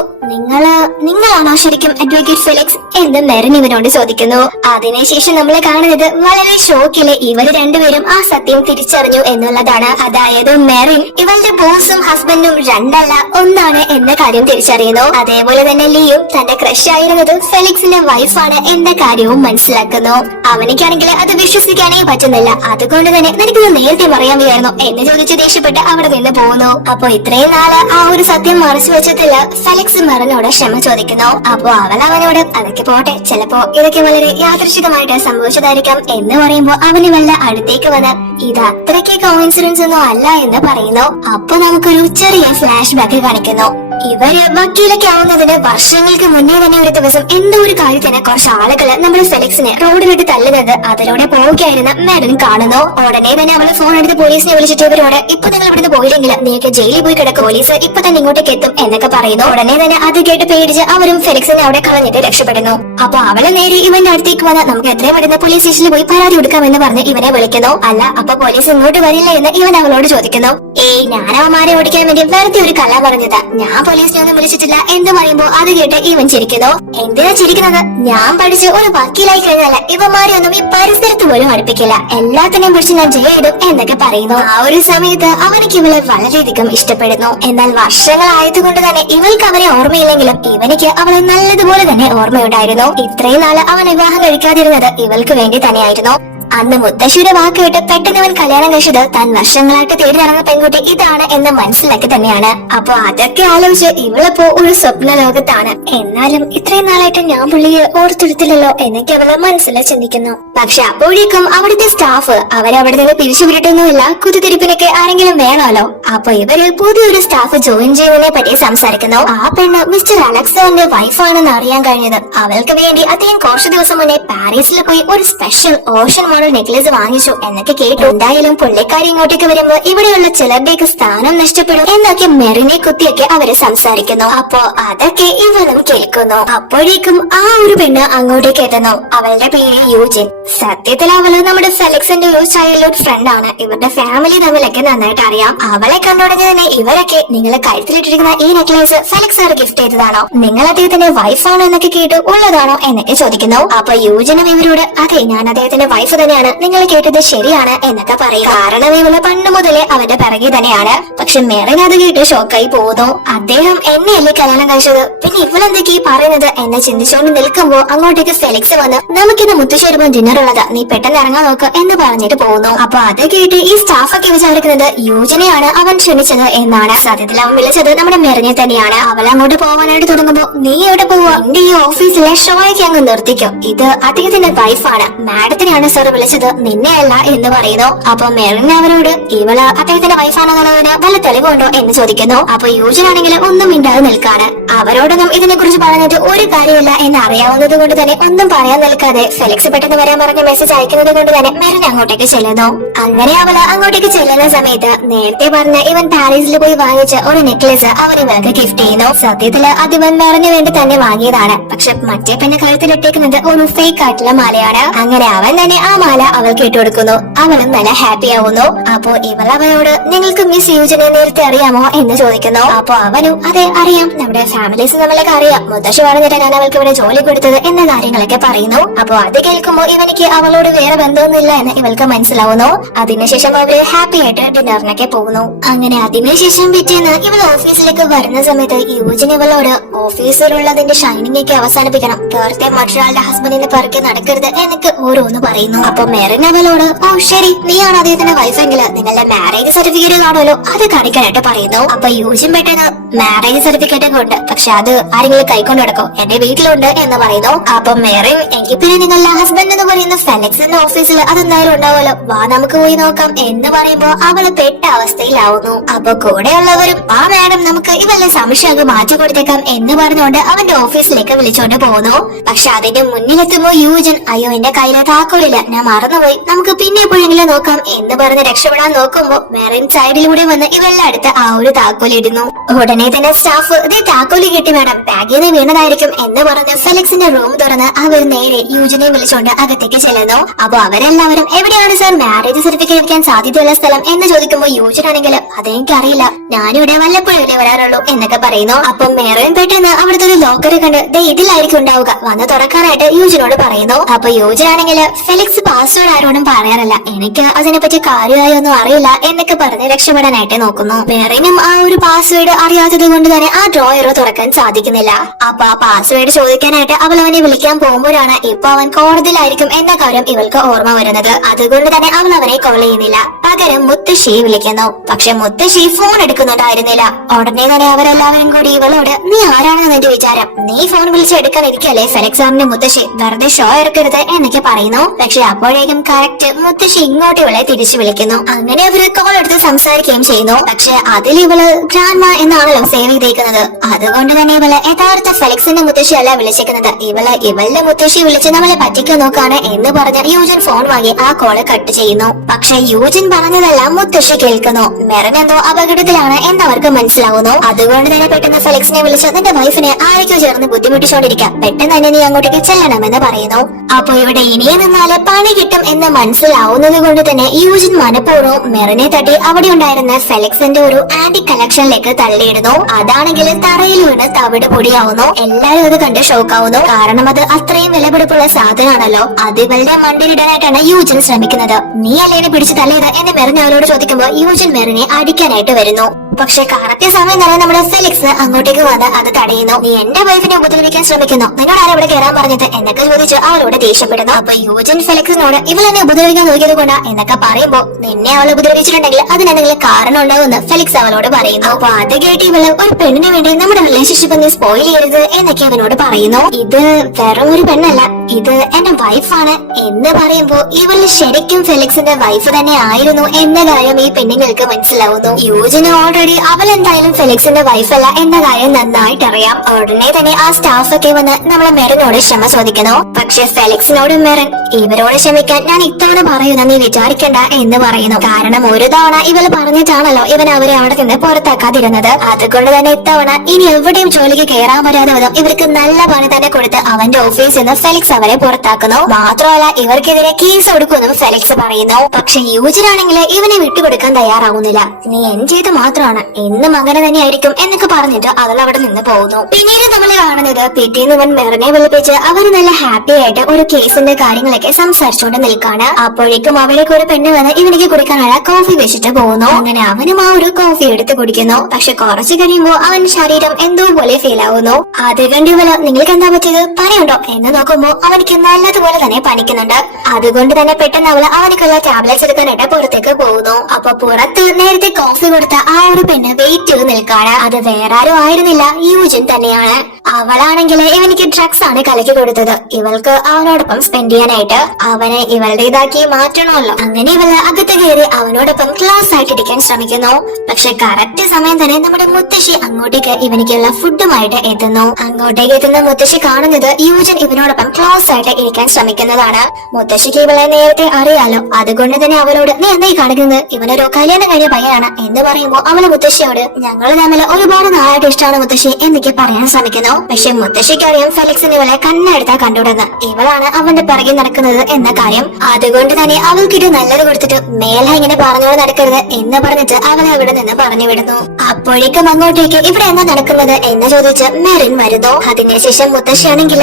നിങ്ങളാണോ ശരിക്കും അഡ്വക്കേറ്റ് ഫെലിക്സ് എന്ന് മെറിൻ ഇവനോട് ചോദിക്കുന്നു. അതിനുശേഷം നമ്മൾ കാണുന്നത് വളരെ ഷോക്കില് ഇവർ രണ്ടുപേരും ആ സത്യം തിരിച്ചറിഞ്ഞു എന്നുള്ളതാണ്. അതായത് മെറിൻ ഇവളുടെ ബോസും ഹസ്ബൻഡും രണ്ടല്ല ഒന്നാണ് എന്ന കാര്യം തിരിച്ചറിയുന്നു. അതേപോലെ തന്നെ ലീയും തന്റെ ക്രഷ് ആയിരുന്നത് ഫെലിക്സിന്റെ വൈഫാണ് എന്ന കാര്യവും മനസ്സിലാക്കുന്നു. അവനിക്കാണെങ്കിൽ അത് വിശ്വസിക്കാനേ പറ്റുന്നില്ല. അതുകൊണ്ട് തന്നെ നിനക്കിത് നേരത്തെ പറയാമെന്നായിരുന്നു എന്ന് ചോദിച്ച് ദേഷ്യപ്പെട്ട് അവിടെ നിന്ന് പോകുന്നു. അപ്പൊ ഇത്രയും നാള് ആ ഒരു സത്യം മറച്ചു വെച്ചതില്ല ഫെലിക്സ് മെറിനോട് ക്ഷമ ചോദിക്കുന്നു. അപ്പൊ അവൾ അവനോട് അതൊക്കെ പോട്ടെ, ചിലപ്പോ ഇതൊക്കെ വളരെ യാദൃശികമായിട്ട് സംഭവിച്ചതായിരിക്കാം എന്ന് പറയുമ്പോ അവന് വല്ല അടുത്തേക്ക് വന്ന് ഇത് അത്രയ്ക്ക് കോയിൻസിഡൻസ് ഒന്നും അല്ല എന്ന് പറയുന്നു. അപ്പൊ നമുക്കൊരു ചെറിയ ഫ്ലാഷ് ബാക്ക് കാണിക്കുന്നു. ഇവര് വക്കീലൊക്കെ ആവുന്നതിന് വർഷങ്ങൾക്ക് മുന്നേ തന്നെ ഒരു ദിവസം എന്തോ ഒരു കാര്യത്തിന് കുറച്ച് ആളുകള് നമ്മുടെ ഫെലിക്സിനെ റോഡിലിട്ട് തല്ലുന്നത് അതിലൂടെ പോവുകയായിരുന്ന മെറിൻ കാണുന്നു. ഉടനെ തന്നെ അവള് ഫോൺ എടുത്ത് പോലീസിനെ വിളിച്ചിട്ട് ഇവരോട് ഇപ്പൊ നിങ്ങൾ ഇവിടുന്ന് പോയില്ലെങ്കിൽ നിങ്ങൾക്ക് ജയിലിൽ പോയി കിടക്കും, പോലീസ് ഇപ്പൊ തന്നെ ഇങ്ങോട്ടേക്ക് എത്തും എന്നൊക്കെ പറയുന്നു. ഉടനെ തന്നെ അത് കേട്ട് പേടിച്ച് അവരും ഫെലിക്സിനെ അവിടെ കളഞ്ഞിട്ട് രക്ഷപ്പെടുന്നു. അപ്പൊ അവള് നേരെ ഇവന്റെ അടുത്തേക്ക് വന്ന് നമുക്ക് എത്രയും പെട്ടെന്ന് പോലീസ് സ്റ്റേഷനിൽ പോയി പരാതി കൊടുക്കാമെന്ന് പറഞ്ഞ് ഇവനെ വിളിക്കുന്നു. അല്ല അപ്പൊ പോലീസ് ഇങ്ങോട്ട് വരില്ല എന്ന് ഇവൻ അവളോട് ചോദിക്കുന്നു. ഏയ് ഞാൻ അവന്മാരെ ഓടിക്കാൻ വേണ്ടി വെറുതെ ഒരു കല പറഞ്ഞതാ, ഞാൻ പോലീസിനെ ഒന്നും വിളിച്ചിട്ടില്ല എന്ന് പറയുമ്പോ അത് കേട്ട് ഇവൻ ചിരിക്കുന്നു. എന്തിനാ ചിരിക്കുന്നത്, ഞാൻ പഠിച്ച് ഒരു വക്കീലായി കഴിഞ്ഞാല് ഇവന്മാരെ ഒന്നും ഈ പരിസരത്ത് പോലും അടുപ്പിക്കില്ല, എല്ലാത്തിനെയും പിടിച്ച് ഞാൻ ജയിലിടും എന്നൊക്കെ പറയുന്നു. ആ ഒരു സമയത്ത് അവനിക്ക് ഇവളെ വളരെയധികം ഇഷ്ടപ്പെടുന്നു. എന്നാൽ വർഷങ്ങളായതുകൊണ്ട് തന്നെ ഇവൾക്ക് അവനെ ഓർമ്മയില്ലെങ്കിലും ഇവനിക്ക് അവളെ നല്ലതുപോലെ തന്നെ ഓർമ്മയുണ്ടായിരുന്നു. ഇത്രയും നാള് അവൻ വിവാഹം കഴിക്കാതിരുന്നത് ഇവൾക്ക് വേണ്ടി തന്നെയായിരുന്നു. അന്ന് മുത്തശ്ശിയുടെ വാക്ക് കേട്ട് പെട്ടെന്ന് അവൻ കല്യാണം കഴിച്ചത് താൻ വർഷങ്ങളായിട്ട് തേടി നടന്ന പെൺകുട്ടി ഇതാണ് എന്ന് മനസ്സിലാക്കി തന്നെയാണ്. അപ്പൊ അതൊക്കെ ആലോചിച്ച് ഇവളിപ്പോ ഒരു സ്വപ്ന ലോകത്താണ്. എന്നാലും ഇത്രയും നാളായിട്ട് ഞാൻ പുള്ളിയെ ഓർത്തെടുത്തില്ലല്ലോ എന്നൊക്കെ അവള് മനസ്സിൽ ചിന്തിക്കുന്നു. പക്ഷെ അപ്പോഴേക്കും അവിടുത്തെ സ്റ്റാഫ് അവരവിടെ നിന്ന് പിരിച്ചുവിട്ടിട്ടൊന്നുമില്ല, കുത്തിത്തിരിപ്പിനൊക്കെ ആരെങ്കിലും വേണമല്ലോ. അപ്പൊ ഇവര് പുതിയൊരു സ്റ്റാഫ് ജോയിൻ ചെയ്യുന്നതിനെ പറ്റി സംസാരിക്കുന്നു. ആ പെണ്ണ് മിസ്റ്റർ അലക്സാന്റെ വൈഫാണെന്ന് അറിയാൻ കഴിഞ്ഞത് അവൾക്ക് വേണ്ടി അദ്ദേഹം കുറച്ചു ദിവസം മുന്നേ പാരീസിൽ പോയി ഒരു സ്പെഷ്യൽ ഓഷൻ മോഡൽ നെക്ലേസ് വാങ്ങിച്ചു എന്നൊക്കെ കേട്ടു. എന്തായാലും പുള്ളിക്കാരി ഇങ്ങോട്ടേക്ക് വരുമ്പോ ഇവിടെയുള്ള ചിലരുടെയൊക്കെ സ്ഥാനം നഷ്ടപ്പെടും എന്നൊക്കെ മെറിനെ കുത്തിയൊക്കെ അവര് സംസാരിക്കുന്നു. അപ്പോ അതൊക്കെ ഇവളും കേൾക്കുന്നു. അപ്പോഴേക്കും ആ ഒരു പെണ്ണ് അങ്ങോട്ടേക്ക് എത്തുന്നു. അവളുടെ പേര് യൂജിൻ. സത്യത്തിൽ അവള് നമ്മുടെ ഫെലിക്സിന്റെ ഒരു ചൈൽഡ്ഹുഡ് ഫ്രണ്ട് ആണ്. ഇവരുടെ ഫാമിലി തമ്മിലൊക്കെ നന്നായിട്ട് അറിയാം. അവളെ കണ്ടുടനെ തന്നെ ഇവരൊക്കെ നിങ്ങളെ കഴുത്തിലിട്ടിരിക്കുന്ന ഈ നെക്ലേസ് ഫെലിക്സ് സാർ ഗിഫ്റ്റ് ചെയ്തതാണോ, നിങ്ങൾ അദ്ദേഹത്തിന്റെ വൈഫാണോ എന്നൊക്കെ കേട്ട് ഉള്ളതാണോ എന്നൊക്കെ ചോദിക്കുന്നു. അപ്പൊ യൂജിനും ഇവരോട് അതെ ഞാൻ അദ്ദേഹത്തിന്റെ വൈഫ് തന്നെയാണ്, നിങ്ങൾ കേട്ടത് ശരിയാണ് എന്നൊക്കെ പറയും. കാരണം ഇവള് പണ്ട് മുതലേ അവന്റെ പിറകെ തന്നെയാണ്. പക്ഷെ മെറിൻ അത് കേട്ട് ഷോക്കായി പോകുന്നു. അദ്ദേഹം എന്നെയല്ലേ കല്യാണം കഴിച്ചത്, പിന്നെ ഇവളെന്തൊക്കെയാ പറയുന്നത് എന്ന് ചിന്തിച്ചുകൊണ്ട് നിൽക്കുമ്പോ അങ്ങോട്ടേക്ക് ഫെലിക്സ് വന്ന് നമുക്കിന്ന് മുത്തുചേരുമ്പോ ഡിന്നർ ഉള്ളത്, നീ പെട്ടെന്ന് ഇറങ്ങാൻ നോക്ക് എന്ന് പറഞ്ഞിട്ട് പോകുന്നു. അപ്പൊ അത് കേട്ട് ഈ സ്റ്റാഫൊക്കെ വിചാരിക്കുന്നത് യൂജിനെയാണ് അവൻ ക്ഷണിച്ചത് എന്നാണ്. സത്യത്തിൽ അവൻ വിളിച്ചത് നമ്മുടെ മെറിനെ തന്നെയാണ്. അവൾ അങ്ങോട്ട് പോകാനായിട്ട് തുടങ്ങുമ്പോ നീ എവിടെ പോവാ, എന്റെ ഈ ഓഫീസിലെ ഷോയ്ക്ക് അങ്ങ് നിർത്തിക്കോ, ഇത് അദ്ദേഹത്തിന്റെ വൈഫാണ്, മാഡത്തിനെയാണ് സാർ വിളിച്ചത്, നിന്നെയല്ല എന്ന് പറയുന്നു. അപ്പൊ മെറിൻ അവരോട് ഇവള് അദ്ദേഹത്തിന്റെ വൈഫാണെന്നുള്ളതിന് വല്ല തെളിവുണ്ടോ എന്ന് ചോദിക്കുന്നു. അപ്പൊ യൂജിനാണെങ്കിൽ ഒന്നും മിണ്ടാതെ നിൽക്കാണ്. അവരോടൊന്നും ഇതിനെ കുറിച്ച് പറഞ്ഞിട്ട് ഒരു കാര്യമില്ല എന്ന് അറിയാവുന്നത് കൊണ്ട് തന്നെ ഒന്നും പറയാൻ നിൽക്കാതെ ഫെലിക്സ് പെട്ടെന്ന് വരാൻ പറഞ്ഞ മെസ്സേജ് അയക്കുന്നത് കൊണ്ട് തന്നെ മെറിൻ അങ്ങോട്ടേക്ക് ചെല്ലുന്നു. അങ്ങനെ അവള് അങ്ങോട്ടേക്ക് ചെല്ലുന്ന സമയത്ത് നേരത്തെ പറഞ്ഞ ഇവൻ പാരീസിൽ പോയി വാങ്ങിച്ച ഒരു നെക്ലേസ് അവർ ഇവൾക്ക് ഗിഫ്റ്റ് ചെയ്യുന്നു. സത്യത്തില് അത് ഇവൻ മെറിന് വേണ്ടി തന്നെ വാങ്ങിയതാണ്. പക്ഷെ മറ്റേ പെണ്ണ് കഴുത്തിലിട്ടേക്കുന്നത് ഒരു ഫേക്ക് ആയിട്ടുള്ള മാലയാണ്. അങ്ങനെ അവൻ തന്നെ ആ മാല അവൾക്ക് ഇട്ടുകൊടുക്കുന്നു. അവളും നല്ല ഹാപ്പി ആവുന്നു. അപ്പോ ഇവൾ അവനോട് നിങ്ങൾക്ക് മിസ് യൂജിനെ നേരത്തെ അറിയാമോ എന്ന് ചോദിക്കുന്നു. അപ്പൊ അവനും അതെ അറിയാം, നമ്മുടെ ഫാമിലീസ് നമ്മളൊക്കെ അറിയാം, മുത്തശ്ശി പറഞ്ഞിട്ടാണ് അവൾക്ക് ഇവിടെ ജോലി കൊടുത്തത് എന്ന കാര്യങ്ങളൊക്കെ പറയുന്നു. അപ്പൊ അത് കേൾക്കുമ്പോ ഇവനിക്ക് അവളോട് വേറെ ബന്ധമൊന്നുമില്ല എന്ന് ഇവൾക്ക് മനസ്സിലാവുന്നു. അതിനുശേഷം അവര് ഹാപ്പി ആയിട്ട് ഡിന്നറിനൊക്കെ പോകുന്നു. അങ്ങനെ അതിനുശേഷം പിറ്റേന്ന് ഇവൾ ഓഫീസിലേക്ക് വരുന്ന സമയത്ത് യൂജിൻ ഇവളോട് ഓഫീസിലുള്ളതിന്റെ ഷൈനിങ് ഒക്കെ അവസാനിപ്പിക്കണം, വെറുതെ മറ്റൊരാളുടെ ഹസ്ബൻഡിന്റെ പിറകെ നടക്കരുത് എന്നൊക്കെ ഓരോന്ന് പറയുന്നു. അപ്പൊ മെറിൻ അവളോട് ഓ ശരി, നീയാണ് അദ്ദേഹത്തിന്റെ വൈഫെങ്കിൽ നിങ്ങളുടെ മാരേജ് സർട്ടിഫിക്കറ്റ് കാണുമല്ലോ അത് കാണിക്കാനായിട്ട് പറയുന്നു. അപ്പൊ യൂജിൻ പെട്ടെന്ന് മാരേജ് സർട്ടിഫിക്കറ്റ് ഒക്കെ ഉണ്ട്, പക്ഷെ അത് ആരെങ്കിലും കൈക്കൊണ്ട് നടക്കോ, എന്റെ വീട്ടിലുണ്ട് എന്ന് പറയുന്നു. അപ്പൊ മെറിൻ എങ്കിൽ പിന്നെ നിങ്ങളുടെ ഹസ്ബൻഡ് എന്ന് പറയുന്ന ഫെലിക്സിന്റെ ഓഫീസിൽ അതെന്തായാലും ഉണ്ടാവുമല്ലോ, വാ നമുക്ക് പോയി നോക്കാം എന്ന് പറയുമ്പോ അവള് പെട്ട അവസ്ഥയിലാവുന്നു. അപ്പൊ കൂടെയുള്ളവരും ആ മാഡം നമുക്ക് ഇവളുടെ സംശയം അങ്ങ് മാറ്റി കൊടുത്തേക്കാം എന്ന് പറഞ്ഞുകൊണ്ട് അവന്റെ ഓഫീസിലേക്ക് വിളിച്ചോണ്ട് പോകുന്നു. പക്ഷെ അതിന്റെ മുന്നിലെത്തുമ്പോ യൂജൻ അയ്യോ എന്റെ കയ്യിലെ താക്കോലില്ല, ഞാൻ മറന്നുപോയി, നമുക്ക് പിന്നെ എപ്പോഴെങ്കിലും നോക്കാം എന്ന് പറഞ്ഞ് രക്ഷപ്പെടാൻ നോക്കുമ്പോ മെറിൻ സൈഡിലൂടെ വന്ന് ഇവളുടെ അടുത്ത് ആ ഒരു താക്കോലിടുന്നു. ഉടനെ തന്നെ സ്റ്റാഫ് ഇതേ താക്കോലി കിട്ടി മാഡം, ബാഗിൽ നിന്ന് വീണതായിരിക്കും എന്ന് പറഞ്ഞ് ഫെലിക്സിന്റെ റൂം തുറന്ന് അവർ നേരെ യൂജിനെ വിളിച്ചോണ്ട് അകത്തേക്ക് ചെല്ലുന്നു. അപ്പൊ അവരെല്ലാവരും എവിടെയാണ് സാർ മാരേജ് സർട്ടിഫിക്കറ്റ് എടുക്കാൻ സാധ്യതയുള്ള സ്ഥലം എന്ന് ചോദിക്കുമ്പോ യൂജിൻ ആണെങ്കിൽ അതെനിക്കറിയില്ല, ഞാനിവിടെ വല്ലപ്പോഴും ഇവിടെ വരാറുള്ളൂ എന്നൊക്കെ പറയുന്നു. അപ്പൊ മെറിൻ പെട്ടെന്ന് അവിടുത്തെ ഒരു ലോക്കർ കണ്ട് ദേ ഇതിലായിരിക്കും ഉണ്ടാവുക, വന്ന് തുറക്കാനായിട്ട് യൂജിനോട് പറയുന്നു. അപ്പൊ യൂജിൻ ആണെങ്കിൽ ഫെലിക്സ് പാസ്വേഡ് ആരോടും പറയാറില്ല, എനിക്ക് അതിനെപ്പറ്റി കാര്യമായി ഒന്നും അറിയില്ല എന്നൊക്കെ പറഞ്ഞ് രക്ഷപ്പെടാനായിട്ട് നോക്കുന്നു. മെറിനും ആ ഒരു പാസ്വേഡ് അറിയാത്തത് കൊണ്ട് തന്നെ ആ ഡ്രോയർ തുറക്കാൻ സാധിക്കുന്നില്ല. അപ്പൊ ആ പാസ്വേഡ് ചോദിക്കാനായിട്ട് അവൾ അവനെ വിളിക്കാൻ പോകുമ്പോഴാണ് ഇപ്പൊ അവൻ കോടതിയിലായിരിക്കും എന്ന കാര്യം ഇവൾക്ക് ഓർമ്മ വരുന്നത്. അതുകൊണ്ട് തന്നെ അവൾ അവനെ കോൾ ചെയ്യുന്നില്ല, പകരം മുത്തശ്ശിയെ വിളിക്കുന്നു. പക്ഷെ മുത്തശ്ശി ഫോൺ എടുക്കുന്നുണ്ടായിരുന്നില്ല. ഉടനെ തന്നെ അവരെല്ലാവരും കൂടി ഇവളോട് നീ ആരാണെന്ന് നിന്റെ വിചാരം, നീ ഫോൺ വിളിച്ചെടുക്കാൻ ഇരിക്കല്ലേ ഫെലിക്സ് സാറിന്റെ മുത്തശ്ശി, വെറുതെ ഷോ ഇറക്കരുത് എന്നൊക്കെ പറയുന്നു. പക്ഷെ അപ്പോഴേക്കും കറക്റ്റ് മുത്തശ്ശി ഇങ്ങോട്ട് ഇവളെ തിരിച്ചു വിളിക്കുന്നു. അങ്ങനെ അവര് കോൾ എടുത്ത് സംസാരിക്കുകയും ചെയ്യുന്നു. പക്ഷെ അതിൽ ഇവള് ഗ്രാൻഡ്മ എന്നാണല്ലോ സേവ് ചെയ്തേക്കുന്നത്. അതുകൊണ്ട് തന്നെ ഇവള് യഥാർത്ഥ ഫെലിക്സിന്റെ മുത്തശ്ശിയല്ല വിളിച്ചേക്കുന്നത്, ഇവളുടെ മുത്തശ്ശി വിളിച്ച് നമ്മളെ പറ്റിക്കാൻ നോക്കാണ് എന്ന് പറഞ്ഞ് യൂജിൻ ഫോൺ വാങ്ങി ആ കോള് കട്ട് ചെയ്യുന്നു. പക്ഷെ യൂജിൻ പറഞ്ഞതെല്ലാം മുത്തശ്ശി കേൾക്കുന്നു. മെറിൻ എന്തോ അപകടത്തിലാണ് എന്നവർക്ക് മനസ്സിലാവുന്നു. അതുകൊണ്ട് തന്നെ പെട്ടെന്ന് ഫെലിക്സിനെ വിളിച്ച് നിന്റെ വൈഫിനെ ആരൊക്കെയോ ചേർന്ന് ബുദ്ധിമുട്ടിച്ചോണ്ടിരിക്കാം, പെട്ടെന്ന് തന്നെ നീ അങ്ങോട്ടേക്ക് ചെല്ലണമെന്ന് പറയുന്നു. അപ്പൊ ഇവിടെ ഇനിയെ നിന്നാല് പണി കിട്ടും എന്ന് മനസ്സിലാവുന്നത് കൊണ്ട് തന്നെ യൂജിൻ മനഃപൂർവ്വം മെറിനെ തട്ടി അവിടെ ഉണ്ടായിരുന്ന ഫെലിക്സിന്റെ ഒരു ആന്റി കളക്ഷനിലേക്ക് തള്ളിയിടുന്നു. അതാണെങ്കിൽ തറയിൽ വീണ് തവിട് പൊടിയാവുന്നു. എല്ലാരും അത് കണ്ട് ഷോക്കാവുന്നു. കാരണം അത് അത്രയും വിലപിടിപ്പുള്ള സാധനമാണല്ലോ. അത് ഇവളുടെ മണ്ടിലിടാനായിട്ടാണ് യൂജിൻ ശ്രമിക്കുന്നത്. നീ അല്ലേനെ പിടിച്ചു തള്ളിയത് എന്ന് മെറിൻ അവരോട് ചോദിക്കുമ്പോൾ യൂജിൻ മെറിനെ അടിക്കാനായിട്ട് വരുന്നു. പക്ഷെ കറക്റ്റ് സമയം തന്നെ നമ്മുടെ ഫെലിക്സ് അങ്ങോട്ടേക്ക് വന്ന് അത് തടയുന്നു. നീ എന്റെ വൈഫിനെ ഉപദ്രവിക്കാൻ ശ്രമിക്കുന്നു, നിന്നോട് ആരും ഇവിടെ കയറാൻ പറഞ്ഞത് എന്നൊക്കെ ചോദിച്ച് അവരോട് ദേഷ്യപ്പെടുന്നു. അപ്പൊ യൂജിൻ ഫെലിക്സിനോട് ഇവളെന്നെ ഉപദ്രവിക്കാൻ നോക്കിയത് കൊണ്ടാ എന്നൊക്കെ പറയുമ്പോ നിന്നെ അവൾ ഉപദ്രവിച്ചിട്ടുണ്ടെങ്കിൽ അതിനെന്തെങ്കിലും കാരണം ഉണ്ടാവുമെന്ന് ഫെലിക്സ് അവളോട് പറയുന്നു. അപ്പൊ അത് കേട്ട് ഇവള് ഒരു പെണ്ണിന് വേണ്ടി നമ്മുടെ റിലേഷൻഷിപ്പ് നീ സ്പോയിൽ ചെയ്യരുത് എന്നൊക്കെ അവനോട് പറയുന്നു. ഇത് വെറും ഒരു പെണ്ണല്ല, ഇത് എന്റെ വൈഫാണ് എന്ന് പറയുമ്പോ ഇവള് ശരിക്കും ഫെലിക്സിന്റെ വൈഫ് തന്നെ ആയിരുന്നു എന്ന കാര്യം ഈ പെണ്ണുങ്ങൾക്ക് മനസ്സിലാവുന്നു. യൂജിന് ഓൾറെഡി അവൾ എന്തായാലും ഫെലിക്സിന്റെ വൈഫല്ല എന്ന കാര്യം നന്നായിട്ട് അറിയാം. ഉടനെ തന്നെ ആ സ്റ്റാഫ് ഒക്കെ വന്ന് നമ്മളെ മെറിനോട് ക്ഷമ ചോദിക്കുന്നു. പക്ഷെ ഫെലിക്സിനോട് മെറിൻ ഇവരോട് ക്ഷമിക്കാൻ ഞാൻ ഇത്തവണ പറയുന്ന നീ വിചാരിക്കണ്ട എന്ന് പറയുന്നു. കാരണം ഒരു തവണ ഇവള് പറഞ്ഞിട്ടാണല്ലോ ഇവൻ അവരെ അവിടെ നിന്ന് പുറത്താക്കാതിരുന്നത്. അതുകൊണ്ട് തന്നെ ഇത്തവണ ഇനി എവിടെയും ജോലിക്ക് കയറാൻ വരാതെ വിധം ഇവർക്ക് നല്ല പണി തന്നെ കൊടുത്ത് അവന്റെ ഓഫീസിൽ നിന്ന് ഫെലിക്സ് അവരെ പുറത്താക്കുന്നു. മാത്രമല്ല ഇവർക്കെതിരെ കേസ് കൊടുക്കുമെന്നും ഫെലിക്സ് പറയുന്നു. പക്ഷെ യൂജിനാണെങ്കിൽ ഇവനെ വിട്ടുകൊടുക്കാൻ തയ്യാറാവുന്നില്ല. നീ എൻ ചെയ്ത് മാത്രമാണ് എന്ന് മകനെ തന്നെയായിരിക്കും എന്നൊക്കെ പറഞ്ഞിട്ട് അവൾ അവിടെ നിന്ന് പോകുന്നു. പിന്നീട് നമ്മൾ കാണുന്നത് പിറ്റേന്ന് ഇവൻ മെറിനെ വിളിപ്പിച്ച് അവർ നല്ല ഹാപ്പി ആയിട്ട് ഒരു കേസിന്റെ കാര്യങ്ങളൊക്കെ സംസാരിച്ചുകൊണ്ട് നിൽക്കാണ്. അപ്പോഴേക്കും അവൾക്ക് ഒരു പെണ്ണ് വന്ന് ഇവനിക്ക് കുടിക്കാനുള്ള കോഫി വെച്ചിട്ട് പോകുന്നു. അങ്ങനെ അവനും ആ ഒരു കോഫി എടുത്ത് കുടിക്കുന്നു. പക്ഷെ കുറച്ചു കഴിയുമ്പോ അവന്റെ ശരീരം എന്തോ പോലെ ഫീൽ ആവുന്നു. അത് കണ്ടി നിങ്ങൾക്ക് എന്താ പറ്റിയത് പറയുണ്ടോ എന്ന് നോക്കുമ്പോ അവനിക്ക് നല്ലതുപോലെ തന്നെ പനിക്കുന്നുണ്ട്. അതുകൊണ്ട് തന്നെ പെട്ടെന്ന് അവനക്കുള്ള ടാബ്ലറ്റ്സ് എടുക്കാനായിട്ട് പുറത്തേക്ക് പോകുന്നു. അപ്പൊ പുറത്ത് നേരത്തെ കോഫി കൊടുത്ത ആ ഒരു പെണ്ണ് വെയിറ്റ് ചെയ്ത് നിൽക്കാണ്. അത് വേറെ ആരും ആയിരുന്നില്ല, യൂജിൻ തന്നെയാണ്. അവളാണെങ്കിൽ ഇവനിക്ക് ഡ്രഗ്സ് ആണ് കലക്കി കൊടുത്തത്. ഇവൾക്ക് അവനോടൊപ്പം സ്പെൻഡ് ചെയ്യാനായിട്ട്. അവനെ ഇവളുടേതാക്കി മാറ്റണമല്ലോ. അങ്ങനെ ഇവള് അകത്ത് കയറി അവനോടൊപ്പം ക്ലോസ് ആയിട്ടിരിക്കാൻ ശ്രമിക്കുന്നു. പക്ഷെ കറക്റ്റ് സമയം തന്നെ നമ്മുടെ മുത്തശ്ശി അങ്ങോട്ടേക്ക് ഇവനിക്കുള്ള ഫുഡുമായിട്ട് എത്തുന്നു. അങ്ങോട്ടേക്ക് എത്തുന്ന മുത്തശ്ശി കാണുന്നത് യൂജിൻ ഇവനോടൊപ്പം ക്ലോസ് ആയിട്ട് ഇരിക്കാൻ ശ്രമിക്കുന്നതാണ്. മുത്തശ്ശിക്ക് ഇവളെ നേരത്തെ അറിയാലോ. അതുകൊണ്ട് തന്നെ അവളോട് നീ എന്തായി കാണിക്കുന്നത്, ഇവനൊരു കല്യാണം കഴിഞ്ഞ പയ്യനാണ് എന്ന് പറയുമ്പോ അവള് മുത്തശ്ശിയോട് ഞങ്ങൾ തമ്മിൽ ഒരുപാട് നാളായിട്ട് ഇഷ്ടമാണ് മുത്തശ്ശി എന്നൊക്കെ പറയാൻ ശ്രമിക്കുന്നു. പക്ഷെ മുത്തശ്ശിക്ക് അറിയാം ഫെലിക്സിന് ഇവളെ കണ്ണെടുത്താ കണ്ടുവിടുന്നത് ഇവളാണ് അവന്റെ പിറകെ നടക്കുന്നത് എന്ന കാര്യം. അതുകൊണ്ട് തന്നെ അവൾക്കിട്ട് നല്ലത് കൊടുത്തിട്ട് മേല ഇങ്ങനെ പറഞ്ഞോട് നടക്കരുത് എന്ന് പറഞ്ഞിട്ട് അവളെ അവിടെ നിന്ന് പറഞ്ഞു വിടുന്നു. അപ്പോഴേക്കും അങ്ങോട്ടേക്ക് ഇവിടെ എന്താ നടക്കുന്നത് എന്ന് ചോദിച്ച് മെറിൻ വരുന്നു. അതിനുശേഷം മുത്തശ്ശിയാണെങ്കിൽ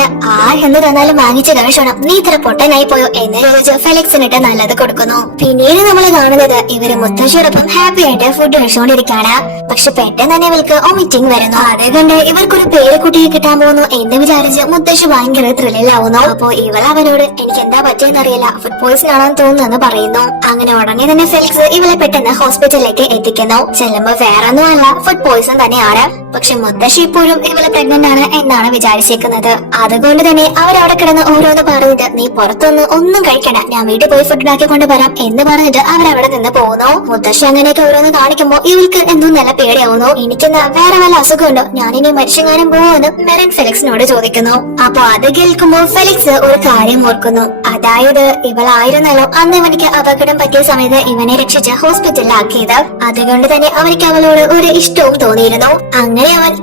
എന്ന് തന്നാലും വാങ്ങിച്ച് കഴിച്ചോണം, നീ ഇത്ര പൊട്ടനായി പോയോ എന്ന് ചോദിച്ച് ഫെലിക്സിനിട്ട് നല്ലത് കൊടുക്കുന്നു. പിന്നീട് നമ്മൾ കാണുന്നത് ഇവര് മുത്തശ്ശിയോടൊപ്പം ഹാപ്പി ആയിട്ട് ഫുഡ് കഴിച്ചുകൊണ്ടിരിക്കാണ്. പക്ഷെ പെട്ടെന്ന് തന്നെ ഇവൾക്ക് വോമിറ്റിംഗ് വരുന്നു. അതുകൊണ്ട് ഇവർക്കൊരു പേരക്കുട്ടിയെ കിട്ടാൻ പോകുന്നു എന്ന് വിചാരിച്ച് മുത്തശ്ശി ഭയങ്കര ത്രില്ലിലാവുന്നു. അപ്പോ ഇവൾ അവനോട് എനിക്ക് എന്താ പറ്റിയെന്നറിയില്ല, ഫുഡ് പോയിസൺ ആണെന്ന് തോന്നുന്നു പറയുന്നു. അങ്ങനെ ഉടനെ തന്നെ ഫെലിക്സ് ഇവളെ പെട്ടെന്ന് ഹോസ്പിറ്റലിലേക്ക് എത്തിക്കുന്നു. ചെല്ലുമ്പോ വേറെ ഒന്നുമല്ല, ഫുഡ് പോയിസൺ തന്നെയാണ്. പക്ഷെ മുത്തശ്ശി ഇപ്പോഴും ഇവളെ പ്രഗ്നന്റ് ആണ് എന്നാണ് വിചാരിച്ചിരിക്കുന്നത്. അതുകൊണ്ട് തന്നെ അവരവിടെ കിടന്ന് ഓരോന്ന് പറഞ്ഞിട്ട് നീ പുറത്തൊന്നും ഒന്നും കഴിക്കണ്ട, ഞാൻ വീട്ടിൽ പോയി ഫുഡ് ഉണ്ടാക്കി കൊണ്ടുവരാം എന്ന് പറഞ്ഞിട്ട് അവരവിടെ നിന്ന് പോകുന്നു. മുത്തശ്ശി അങ്ങനെയൊക്കെ ഓരോന്ന് കാണിക്കുമ്പോ ഇവൾക്ക് എന്തോ നല്ല പേടിയാവുന്നു. എനിക്കെന്താ വേറെ വല്ല അസുഖമുണ്ടോ, ഞാനിനി മരിച്ചെങ്ങാനും പോവെന്ന് മെറിൻ ഫെലിക്സിനോട് ചോദിക്കുന്നു. അപ്പൊ അത് കേൾക്കുമ്പോ ഫെലിക്സ് ഒരു കാര്യം ഓർക്കുന്നു. അതായത് ഇവളായിരുന്നല്ലോ അന്ന് ഇവനിക്ക് അപകടം പറ്റിയ സമയത്ത് ഇവനെ രക്ഷിച്ച് ഹോസ്പിറ്റലിലാക്കിയത്. അതുകൊണ്ട് തന്നെ അവനിക്ക് അവളോട് ഒരു ഇഷ്ടവും തോന്നിയിരുന്നു. അങ്ങനെ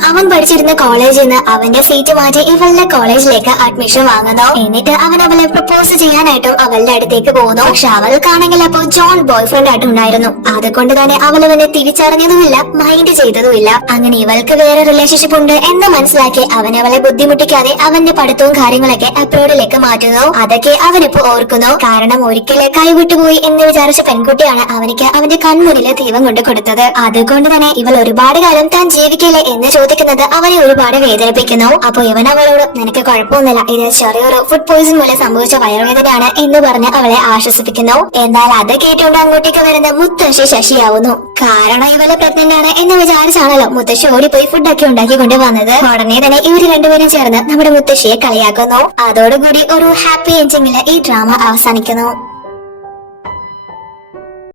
അവൻ പഠിച്ചിരുന്ന കോളേജിൽ നിന്ന് അവന്റെ സീറ്റ് മാറ്റി ഇവളുടെ കോളേജിലേക്ക് അഡ്മിഷൻ വാങ്ങുന്നു. എന്നിട്ട് അവൻ അവളെ പ്രപ്പോസ് ചെയ്യാനായിട്ടും അവളുടെ അടുത്തേക്ക് പോകുന്നു. പക്ഷെ അവൾക്കാണെങ്കിൽ അപ്പൊ ജോൺ ബോയ് ഫ്രണ്ട് ആയിട്ടുണ്ടായിരുന്നു. അതുകൊണ്ട് തന്നെ അവൾ അവനെ തിരിച്ചറിഞ്ഞതുമില്ല, മൈൻഡ് ചെയ്തതുമില്ല. അങ്ങനെ ഇവൾക്ക് വേറെ റിലേഷൻഷിപ്പ് ഉണ്ട് എന്ന് മനസ്സിലാക്കി അവൻ അവളെ ബുദ്ധിമുട്ടിക്കാതെ അവന്റെ പഠിത്തവും കാര്യങ്ങളൊക്കെ അബ്രോഡിലേക്ക് മാറ്റുന്നു. അതൊക്കെ അവനിപ്പോ ഓർക്കുന്നു. കാരണം ഒരിക്കലെ കൈവിട്ടുപോയി എന്ന് വിചാരിച്ച പെൺകുട്ടിയാണ് അവനിക്ക് അവന്റെ കൺമുന്നില് ദൈവം കൊണ്ട് കൊടുത്തത്. അതുകൊണ്ട് തന്നെ ഇവൾ ഒരുപാട് കാലം താൻ ജീവിക്കില്ലേ എന്ന് ചോദിക്കുന്നത് അവനെ ഒരുപാട് വേദനിപ്പിക്കുന്നു. അപ്പൊ ഇവൻ അവളോട് നിനക്ക് കുഴപ്പമൊന്നുമില്ല, ഇത് ചെറിയൊരു ഫുഡ് പോയിസൺ പോലെ സംഭവിച്ച വയറുവേദനയാണ് എന്ന് പറഞ്ഞ് അവളെ ആശ്വസിപ്പിക്കുന്നു. എന്നാൽ അത് കേട്ടുകൊണ്ട് അങ്ങോട്ടേക്ക് വരുന്ന മുത്തശ്ശി ശശിയാവുന്നു. കാരണം ഇവളെ പ്രഗ്നന്റ് ആണ് എന്ന് വിചാരിച്ചാണല്ലോ മുത്തശ്ശി ഓടിപ്പോയി ഫുഡൊക്കെ ഉണ്ടാക്കിക്കൊണ്ട് വന്നത്. ഉടനെ തന്നെ ഇവര് രണ്ടുപേരും ചേർന്ന് നമ്മുടെ മുത്തശ്ശിയെ കളിയാക്കുന്നു. അതോടുകൂടി ഒരു ഹാപ്പി എൻഡിങ്ങില് ഈ ഡ്രാമ അവസാനിക്കുന്നു.